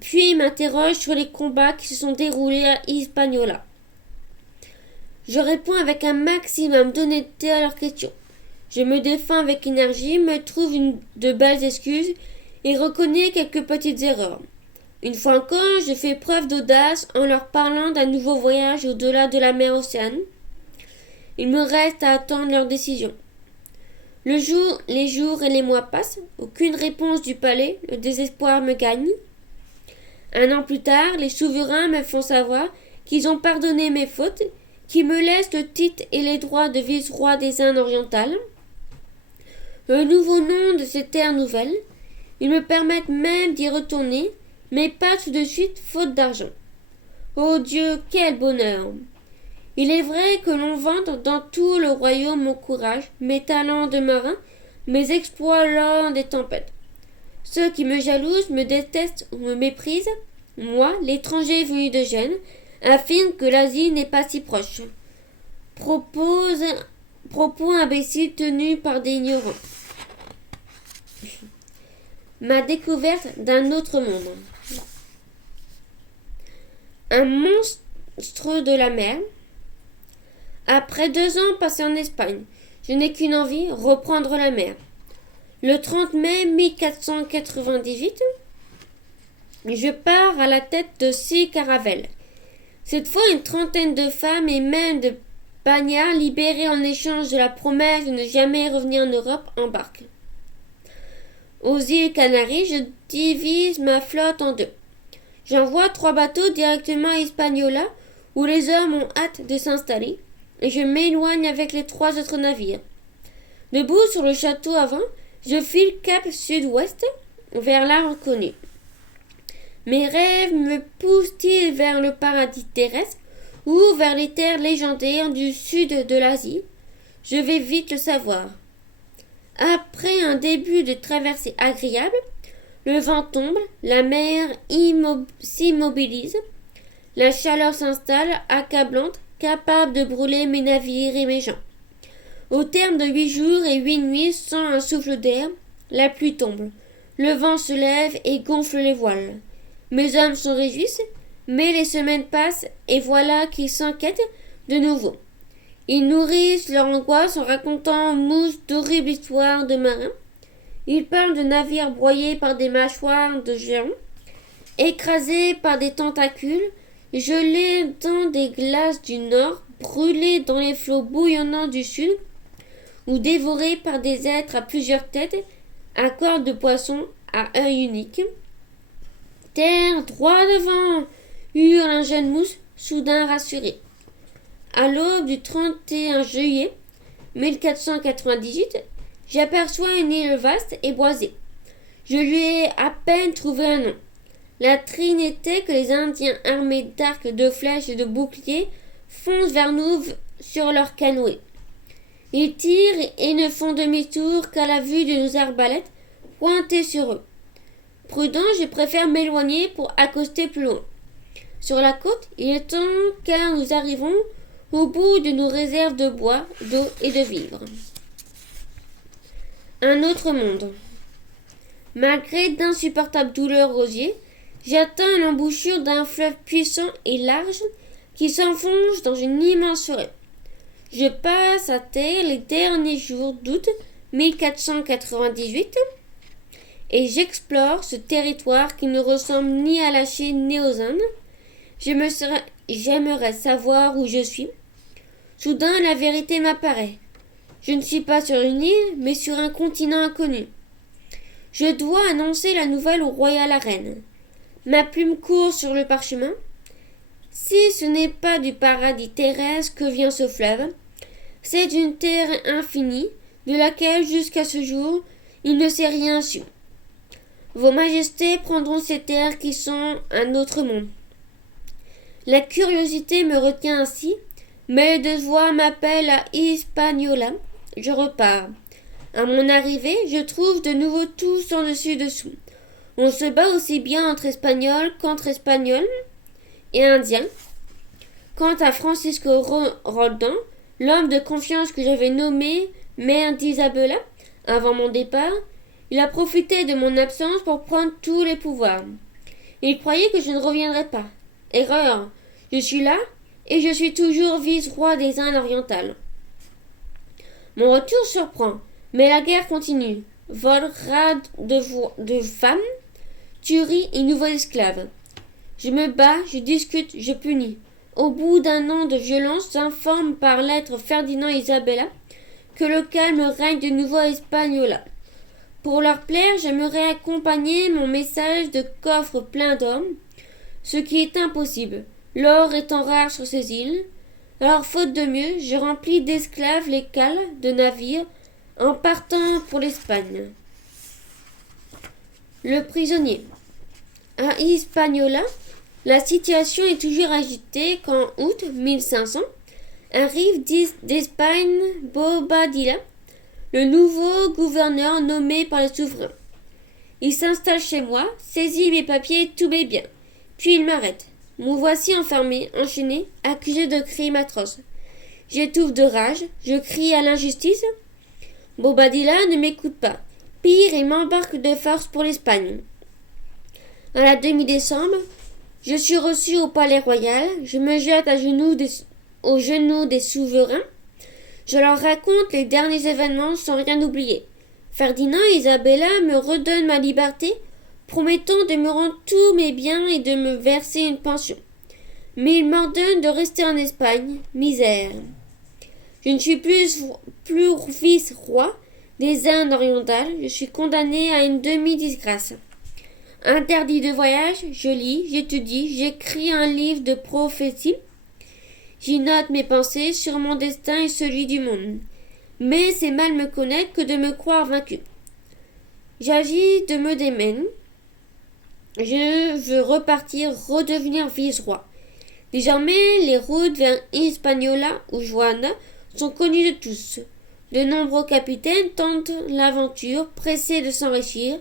Puis ils m'interrogent sur les combats qui se sont déroulés à Hispaniola. Je réponds avec un maximum d'honnêteté à leurs questions. Je me défends avec énergie, me trouve de belles excuses et reconnais quelques petites erreurs. Une fois encore, je fais preuve d'audace en leur parlant d'un nouveau voyage au-delà de la mer Océane. Il me reste à attendre leur décision. Les jours et les mois passent, aucune réponse du palais, le désespoir me gagne. Un an plus tard, les souverains me font savoir qu'ils ont pardonné mes fautes, qu'ils me laissent le titre et les droits de vice-roi des Indes orientales, le nouveau nom de ces terres nouvelles. Ils me permettent même d'y retourner, mais pas tout de suite, faute d'argent. Oh Dieu, quel bonheur! Il est vrai que l'on vante dans tout le royaume mon courage, mes talents de marin, mes exploits lors des tempêtes. Ceux qui me jalousent, me détestent ou me méprisent, moi, l'étranger venu de Gênes, affirme que l'Asie n'est pas si proche. Propos imbéciles tenus par des ignorants. Ma découverte d'un autre monde. Un monstre de la mer. Après 2 ans passés en Espagne, je n'ai qu'une envie, reprendre la mer. Le 30 mai 1498, je pars à la tête de 6 caravelles. Cette fois, une trentaine de femmes et même de bagnards libérés en échange de la promesse de ne jamais revenir en Europe embarquent. Aux îles Canaries, je divise ma flotte en 2. J'envoie 3 bateaux directement à Hispaniola, où les hommes ont hâte de s'installer, et je m'éloigne avec les 3 autres navires. Debout sur le château avant, Je file cap sud-ouest vers l'inconnu. Mes rêves me poussent-ils vers le paradis terrestre ou vers les terres légendaires du sud de l'Asie? Je vais vite le savoir. Après un début de traversée agréable, le vent tombe, la mer s'immobilise, la chaleur s'installe, accablante, capable de brûler mes navires et mes gens. Au terme de 8 jours et 8 nuits, sans un souffle d'air, la pluie tombe, le vent se lève et gonfle les voiles. Mes hommes s'en réjouissent, mais les semaines passent et voilà qu'ils s'inquiètent de nouveau. Ils nourrissent leur angoisse en racontant mousse d'horribles histoires de marins. Ils parlent de navires broyés par des mâchoires de géants, écrasés par des tentacules, gelés dans des glaces du nord, brûlés dans les flots bouillonnants du sud, ou dévorés par des êtres à plusieurs têtes, à corps de poisson, à œil unique. Terre droit devant, hurle un jeune mousse, soudain rassuré. À l'aube du 31 juillet 1498, j'aperçois une île vaste et boisée. Je lui ai à peine trouvé un nom. La trine était que les Indiens armés d'arcs, de flèches et de boucliers foncent vers nous sur leurs canoës. Ils tirent et ne font demi-tour qu'à la vue de nos arbalètes pointées sur eux. Prudent, je préfère m'éloigner pour accoster plus loin. Sur la côte, il est temps car nous arrivons au bout de nos réserves de bois, d'eau et de vivres. Un autre monde. Malgré d'insupportables douleurs aux yeux, j'atteins l'embouchure d'un fleuve puissant et large qui s'enfonce dans une immense forêt. Je passe à terre les derniers jours d'août 1498 et j'explore ce territoire qui ne ressemble ni à la Chine ni aux Indes. J'aimerais savoir où je suis. Soudain, la vérité m'apparaît. Je ne suis pas sur une île, mais sur un continent inconnu. Je dois annoncer la nouvelle au roi et à la reine. Ma plume court sur le parchemin. Si ce n'est pas du paradis terrestre que vient ce fleuve, c'est d'une terre infinie, de laquelle jusqu'à ce jour il ne s'est rien su. Vos majestés prendront ces terres qui sont un autre monde. La curiosité me retient ainsi, mais le devoir m'appelle à Hispaniola. Je repars. À mon arrivée, je trouve de nouveau tous en dessus-dessous. On se bat aussi bien entre Espagnols qu'entre Espagnols et Indiens. Quant à Francisco Roldan, l'homme de confiance que j'avais nommé maire d'Isabela avant mon départ, il a profité de mon absence pour prendre tous les pouvoirs. Il croyait que je ne reviendrais pas. Erreur. Je suis là et je suis toujours vice-roi des Indes orientales. Mon retour surprend, mais la guerre continue. Vol, rade de femmes, tuerie et nouveaux esclaves. Je me bats, je discute, je punis. Au bout d'un an de violence, j'informe par lettre Ferdinand et Isabella que le calme règne de nouveau à Hispaniola. Pour leur plaire, j'aimerais accompagner mon message de coffres pleins d'or, ce qui est impossible, l'or étant rare sur ces îles. Alors, faute de mieux, je remplis d'esclaves les cales de navires en partant pour l'Espagne. Le prisonnier. À Hispaniola, la situation est toujours agitée quand, août 1500, arrive d'Espagne Bobadilla, le nouveau gouverneur nommé par les souverains. Il s'installe chez moi, saisit mes papiers et tous mes biens. Puis il m'arrête. Me voici enfermé, enchaîné, accusé de crimes atroces. J'étouffe de rage, je crie à l'injustice. Bobadilla ne m'écoute pas. Pire, il m'embarque de force pour l'Espagne. À la demi-décembre, je suis reçu au palais royal, je me jette aux genoux des souverains. Je leur raconte les derniers événements sans rien oublier. Ferdinand et Isabella me redonnent ma liberté, promettant de me rendre tous mes biens et de me verser une pension. Mais ils m'ordonnent de rester en Espagne. Misère. Je ne suis plus vice-roi des Indes orientales, je suis condamné à une demi-disgrâce. Interdit de voyage, je lis, j'étudie, j'écris un livre de prophétie. J'y note mes pensées sur mon destin et celui du monde. Mais c'est mal me connaître que de me croire vaincu. J'agis de me démène. Je veux repartir, redevenir vice-roi. Désormais, les routes vers Hispaniola ou Johanna sont connues de tous. De nombreux capitaines tentent l'aventure, pressés de s'enrichir.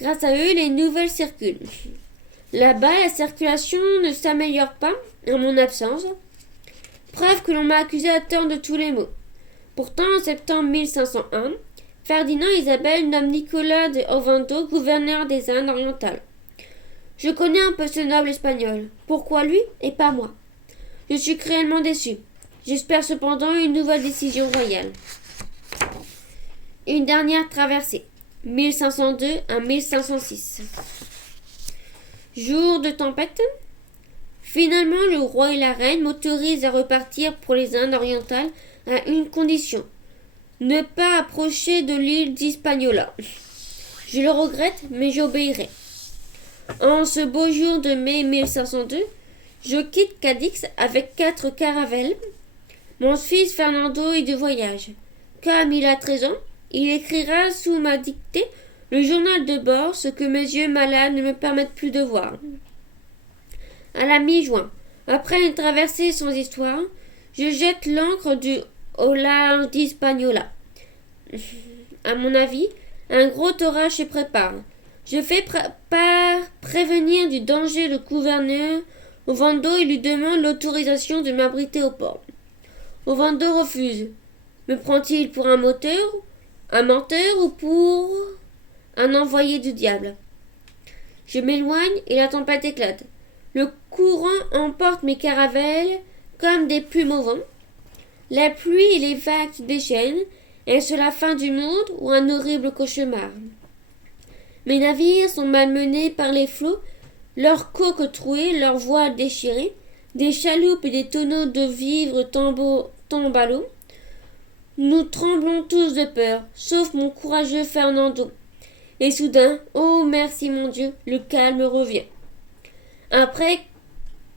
Grâce à eux, les nouvelles circulent. Là-bas, la circulation ne s'améliore pas en mon absence. Preuve que l'on m'a accusé à tort de tous les maux. Pourtant, en septembre 1501, Ferdinand Isabelle nomme Nicolas de Ovando gouverneur des Indes orientales. Je connais un peu ce noble espagnol. Pourquoi lui et pas moi? Je suis cruellement déçu. J'espère cependant une nouvelle décision royale. Une dernière traversée, 1502 à 1506. Jour de tempête. Finalement, le roi et la reine m'autorisent à repartir pour les Indes orientales à une condition. Ne pas approcher de l'île d'Hispaniola. Je le regrette, mais j'obéirai. En ce beau jour de mai 1502, je quitte Cadix avec 4 caravelles. Mon fils Fernando est de voyage. Comme il a 13 ans, il écrira sous ma dictée le journal de bord, ce que mes yeux malades ne me permettent plus de voir. À la mi-juin, après une traversée sans histoire, je jette l'ancre au large d'Hispaniola. À mon avis, un gros orage se prépare. Je fais prévenir du danger le gouverneur Ovando et lui demande l'autorisation de m'abriter au port. Ovando refuse. Me prend-il pour un menteur ou pour un envoyé du diable? Je m'éloigne et la tempête éclate. Le courant emporte mes caravelles comme des plumes au vent. La pluie et les vagues se déchaînent. Est-ce la fin du monde ou un horrible cauchemar? Mes navires sont malmenés par les flots, leurs coques trouées, leurs voiles déchirées, des chaloupes et des tonneaux de vivres tombent à l'eau. Nous tremblons tous de peur, sauf mon courageux Fernando. Et soudain, oh merci mon Dieu, le calme revient. Après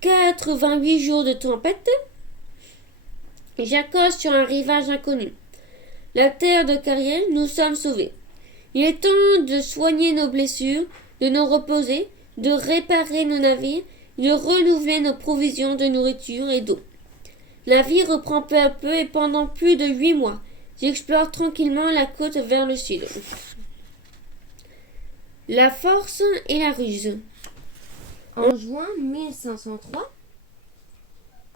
88 jours de tempête, j'accoste sur un rivage inconnu. La terre de Cariel, nous sommes sauvés. Il est temps de soigner nos blessures, de nous reposer, de réparer nos navires, de renouveler nos provisions de nourriture et d'eau. La vie reprend peu à peu et pendant plus de 8 mois, j'explore tranquillement la côte vers le sud. La force et la ruse. En juin 1503,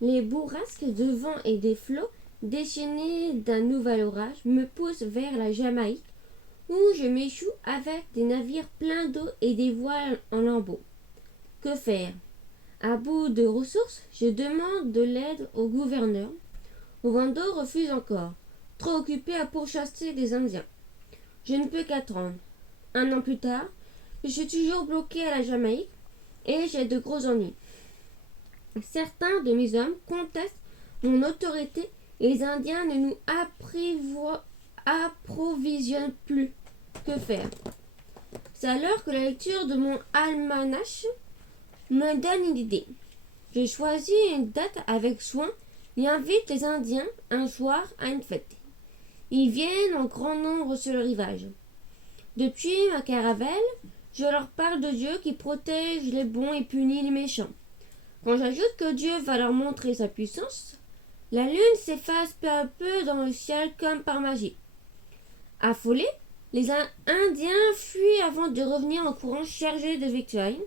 les bourrasques de vent et des flots déchaînés d'un nouvel orage me poussent vers la Jamaïque où je m'échoue avec des navires pleins d'eau et des voiles en lambeaux. Que faire? À bout de ressources, je demande de l'aide au gouverneur. Ovando refuse encore, trop occupé à pourchasser les Indiens. Je ne peux qu'attendre. 1 an plus tard, je suis toujours bloqué à la Jamaïque et j'ai de gros ennuis. Certains de mes hommes contestent mon autorité et les Indiens ne nous approvisionnent plus. Que faire? C'est alors que la lecture de mon almanach me donne une idée. J'ai choisi une date avec soin et invite les Indiens un soir à une fête. Ils viennent en grand nombre sur le rivage. Depuis ma caravelle, je leur parle de Dieu qui protège les bons et punit les méchants. Quand j'ajoute que Dieu va leur montrer sa puissance, la lune s'efface peu à peu dans le ciel comme par magie. Affolés, les Indiens fuient avant de revenir en courant chargés de victuailles.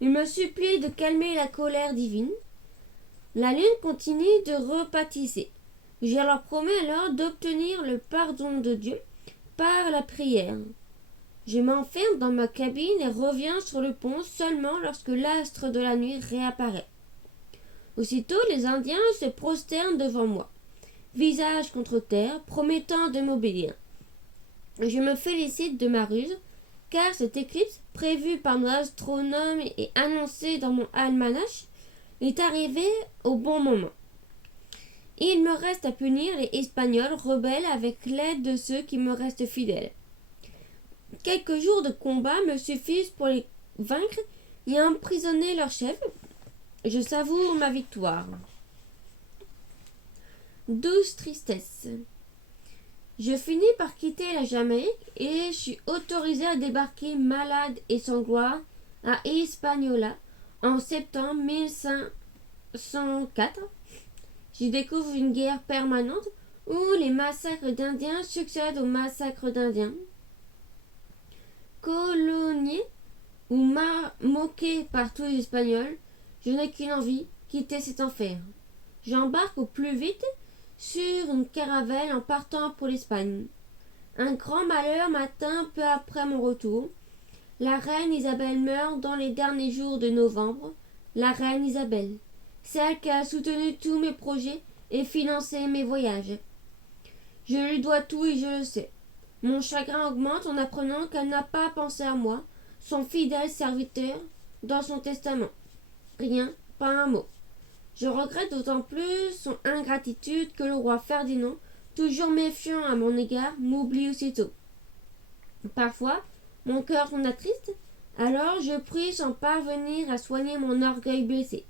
Ils me supplient de calmer la colère divine. La lune continue de repâtisser. Je leur promets alors d'obtenir le pardon de Dieu par la prière. Je m'enferme dans ma cabine et reviens sur le pont seulement lorsque l'astre de la nuit réapparaît. Aussitôt, les Indiens se prosternent devant moi, visage contre terre, promettant de m'obéir. Je me félicite de ma ruse, car cette éclipse, prévue par nos astronomes et annoncée dans mon almanach, est arrivée au bon moment. Il me reste à punir les Espagnols rebelles avec l'aide de ceux qui me restent fidèles. Quelques jours de combat me suffisent pour les vaincre et emprisonner leur chef. Je savoure ma victoire. Douce tristesse. Je finis par quitter la Jamaïque et je suis autorisé à débarquer malade et sans gloire à Hispaniola en septembre 1504. J'y découvre une guerre permanente où les massacres d'Indiens succèdent aux massacres d'Indiens. Colonié ou moqué par tous les Espagnols, je n'ai qu'une envie, quitter cet enfer. J'embarque au plus vite sur une caravelle en partant pour l'Espagne. Un grand malheur m'atteint peu après mon retour. La reine Isabelle meurt dans les derniers jours de novembre. La reine Isabelle, celle qui a soutenu tous mes projets et financé mes voyages. Je lui dois tout et je le sais. Mon chagrin augmente en apprenant qu'elle n'a pas pensé à moi, son fidèle serviteur, dans son testament. Rien, pas un mot. Je regrette d'autant plus son ingratitude que le roi Ferdinand, toujours méfiant à mon égard, m'oublie aussitôt. Parfois, mon cœur s'en attriste, alors je prie sans parvenir à soigner mon orgueil blessé.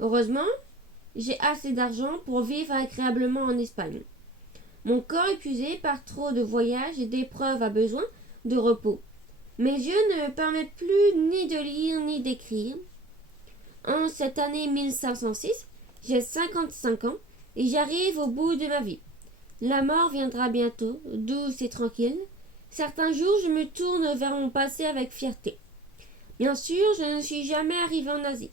Heureusement, j'ai assez d'argent pour vivre agréablement en Espagne. Mon corps épuisé par trop de voyages et d'épreuves a besoin de repos. Mes yeux ne me permettent plus ni de lire ni d'écrire. En cette année 1506, j'ai 55 ans et j'arrive au bout de ma vie. La mort viendra bientôt, douce et tranquille. Certains jours, je me tourne vers mon passé avec fierté. Bien sûr, je ne suis jamais arrivé en Asie.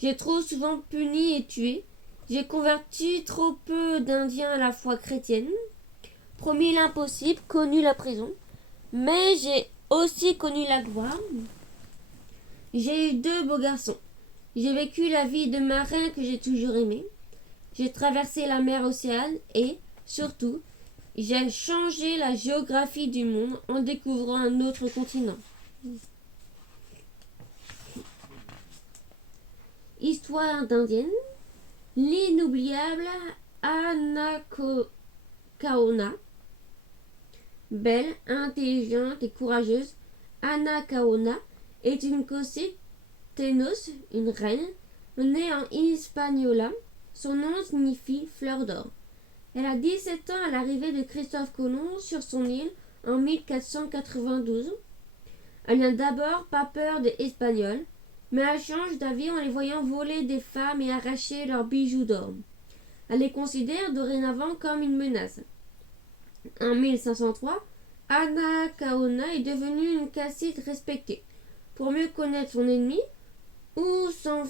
J'ai trop souvent puni et tué. J'ai converti trop peu d'Indiens à la foi chrétienne. Promis l'impossible, connu la prison. Mais j'ai aussi connu la gloire. J'ai eu 2 beaux garçons. J'ai vécu la vie de marin que j'ai toujours aimée. J'ai traversé la mer Océane et, surtout, j'ai changé la géographie du monde en découvrant un autre continent. Histoire d'indienne. L'inoubliable Anacaona. Belle, intelligente et courageuse, Anacaona est une Ténos, une reine, née en Hispaniola. Son nom signifie fleur d'or. Elle a 17 ans à l'arrivée de Christophe Colomb sur son île en 1492. Elle n'a d'abord pas peur des Espagnols, mais elle change d'avis en les voyant voler des femmes et arracher leurs bijoux d'or. Elle les considère dorénavant comme une menace. En 1503, Anacaona est devenue une cacique respectée. Pour mieux connaître son ennemi ou s'en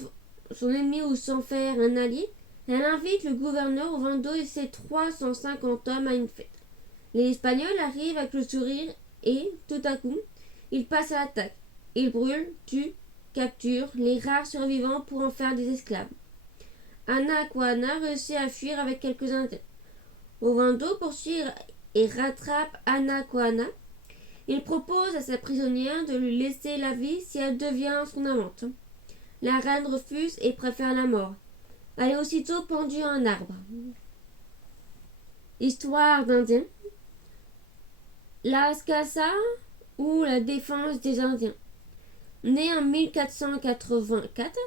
faire un allié, elle invite le gouverneur Ovando et ses 350 hommes à une fête. Les Espagnols arrivent avec le sourire et, tout à coup, ils passent à l'attaque. Ils brûlent, tuent, capturent les rares survivants pour en faire des esclaves. Anacaona réussit à fuir avec quelques Indiens. Ovando poursuit et rattrape Anacaona. Il propose à sa prisonnière de lui laisser la vie si elle devient son amante. La reine refuse et préfère la mort. Elle est aussitôt pendue à un arbre. Histoire d'Indiens. Las Casas ou la défense des Indiens. Né en 1484,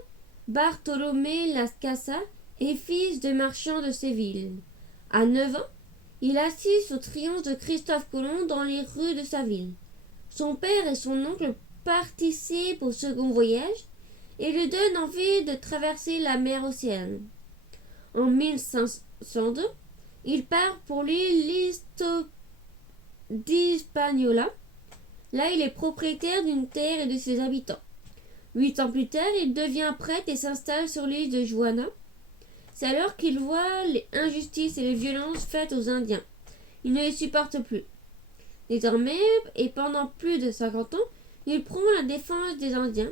Bartolomé Las Casas est fils de marchand de Séville. À 9 ans, il assiste au triomphe de Christophe Colomb dans les rues de sa ville. Son père et son oncle participent au second voyage et lui donnent envie de traverser la mer Océane. En 1502, il part pour l'île d'Hispaniola. Là, il est propriétaire d'une terre et de ses habitants. 8 ans plus tard, il devient prêtre et s'installe sur l'île de Juana. C'est alors qu'il voit les injustices et les violences faites aux Indiens. Il ne les supporte plus. Désormais, et pendant plus de 50 ans, il prend la défense des Indiens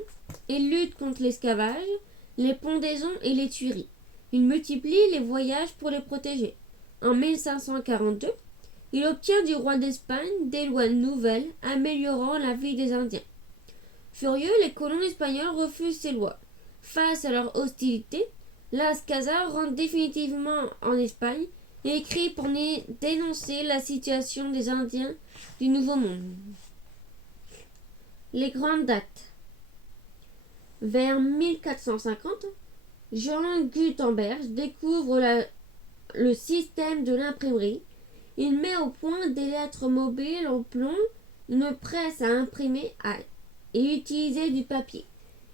et lutte contre l'esclavage, les pendaisons et les tueries. Il multiplie les voyages pour les protéger. En 1542, il obtient du roi d'Espagne des lois nouvelles améliorant la vie des Indiens. Furieux, les colons espagnols refusent ces lois. Face à leur hostilité, Las Casas rentre définitivement en Espagne et écrit pour dénoncer la situation des Indiens du Nouveau Monde. Les grandes dates. Vers 1450, Jean Gutenberg découvre le système de l'imprimerie. Il met au point des lettres mobiles au plomb, une presse à imprimer et utiliser du papier.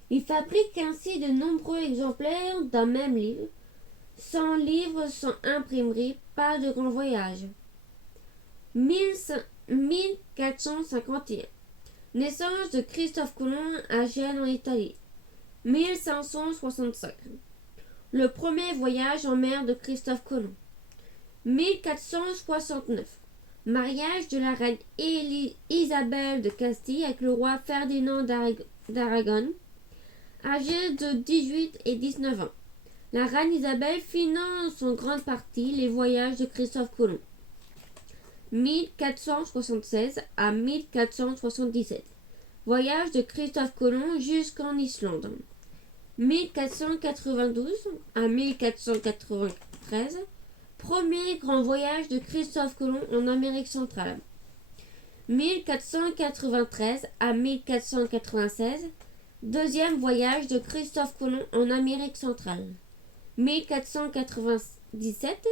Il fabrique ainsi de nombreux exemplaires d'un même livre. Sans livre, sans imprimerie, pas de grand voyage. 1451. Naissance de Christophe Colomb à Gênes en Italie. 1565. Le premier voyage en mer de Christophe Colomb. 1469. Mariage de la reine Isabelle de Castille avec le roi Ferdinand d'Aragon, âgés de 18 et 19 ans. La reine Isabelle finance en grande partie les voyages de Christophe Colomb. 1476 à 1477. Voyage de Christophe Colomb jusqu'en Islande. 1492 à 1493. Premier grand voyage de Christophe Colomb en Amérique centrale. 1493 à 1496. Deuxième voyage de Christophe Colomb en Amérique centrale. 1497.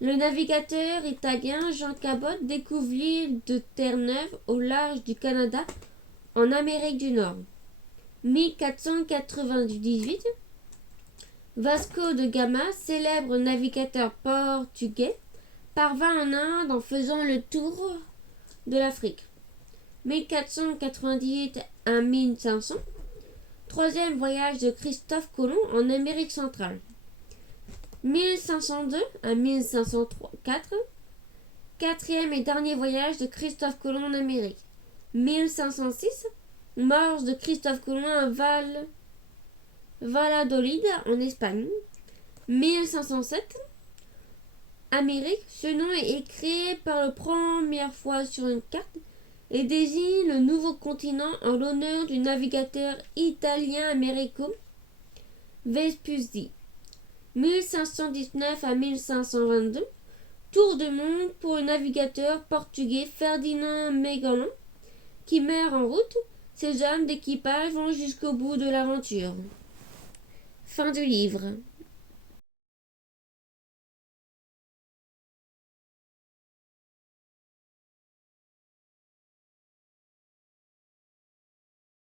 Le navigateur italien Jean Cabot découvre l'île de Terre-Neuve au large du Canada en Amérique du Nord. 1498. Vasco de Gama, célèbre navigateur portugais, parvint en Inde en faisant le tour de l'Afrique. 1498 à 1500. Troisième voyage de Christophe Colomb en Amérique centrale. 1502 à 1504. Quatrième et dernier voyage de Christophe Colomb en Amérique. 1506. Mort de Christophe Colomb à Valladolid en Espagne. 1507. Amérique, ce nom est écrit pour la première fois sur une carte et désigne le nouveau continent en l'honneur du navigateur italien Amerigo Vespucci. 1519 à 1522. Tour du monde pour le navigateur portugais Ferdinand Magellan qui meurt en route. Ses hommes d'équipage vont jusqu'au bout de l'aventure. Fin du livre.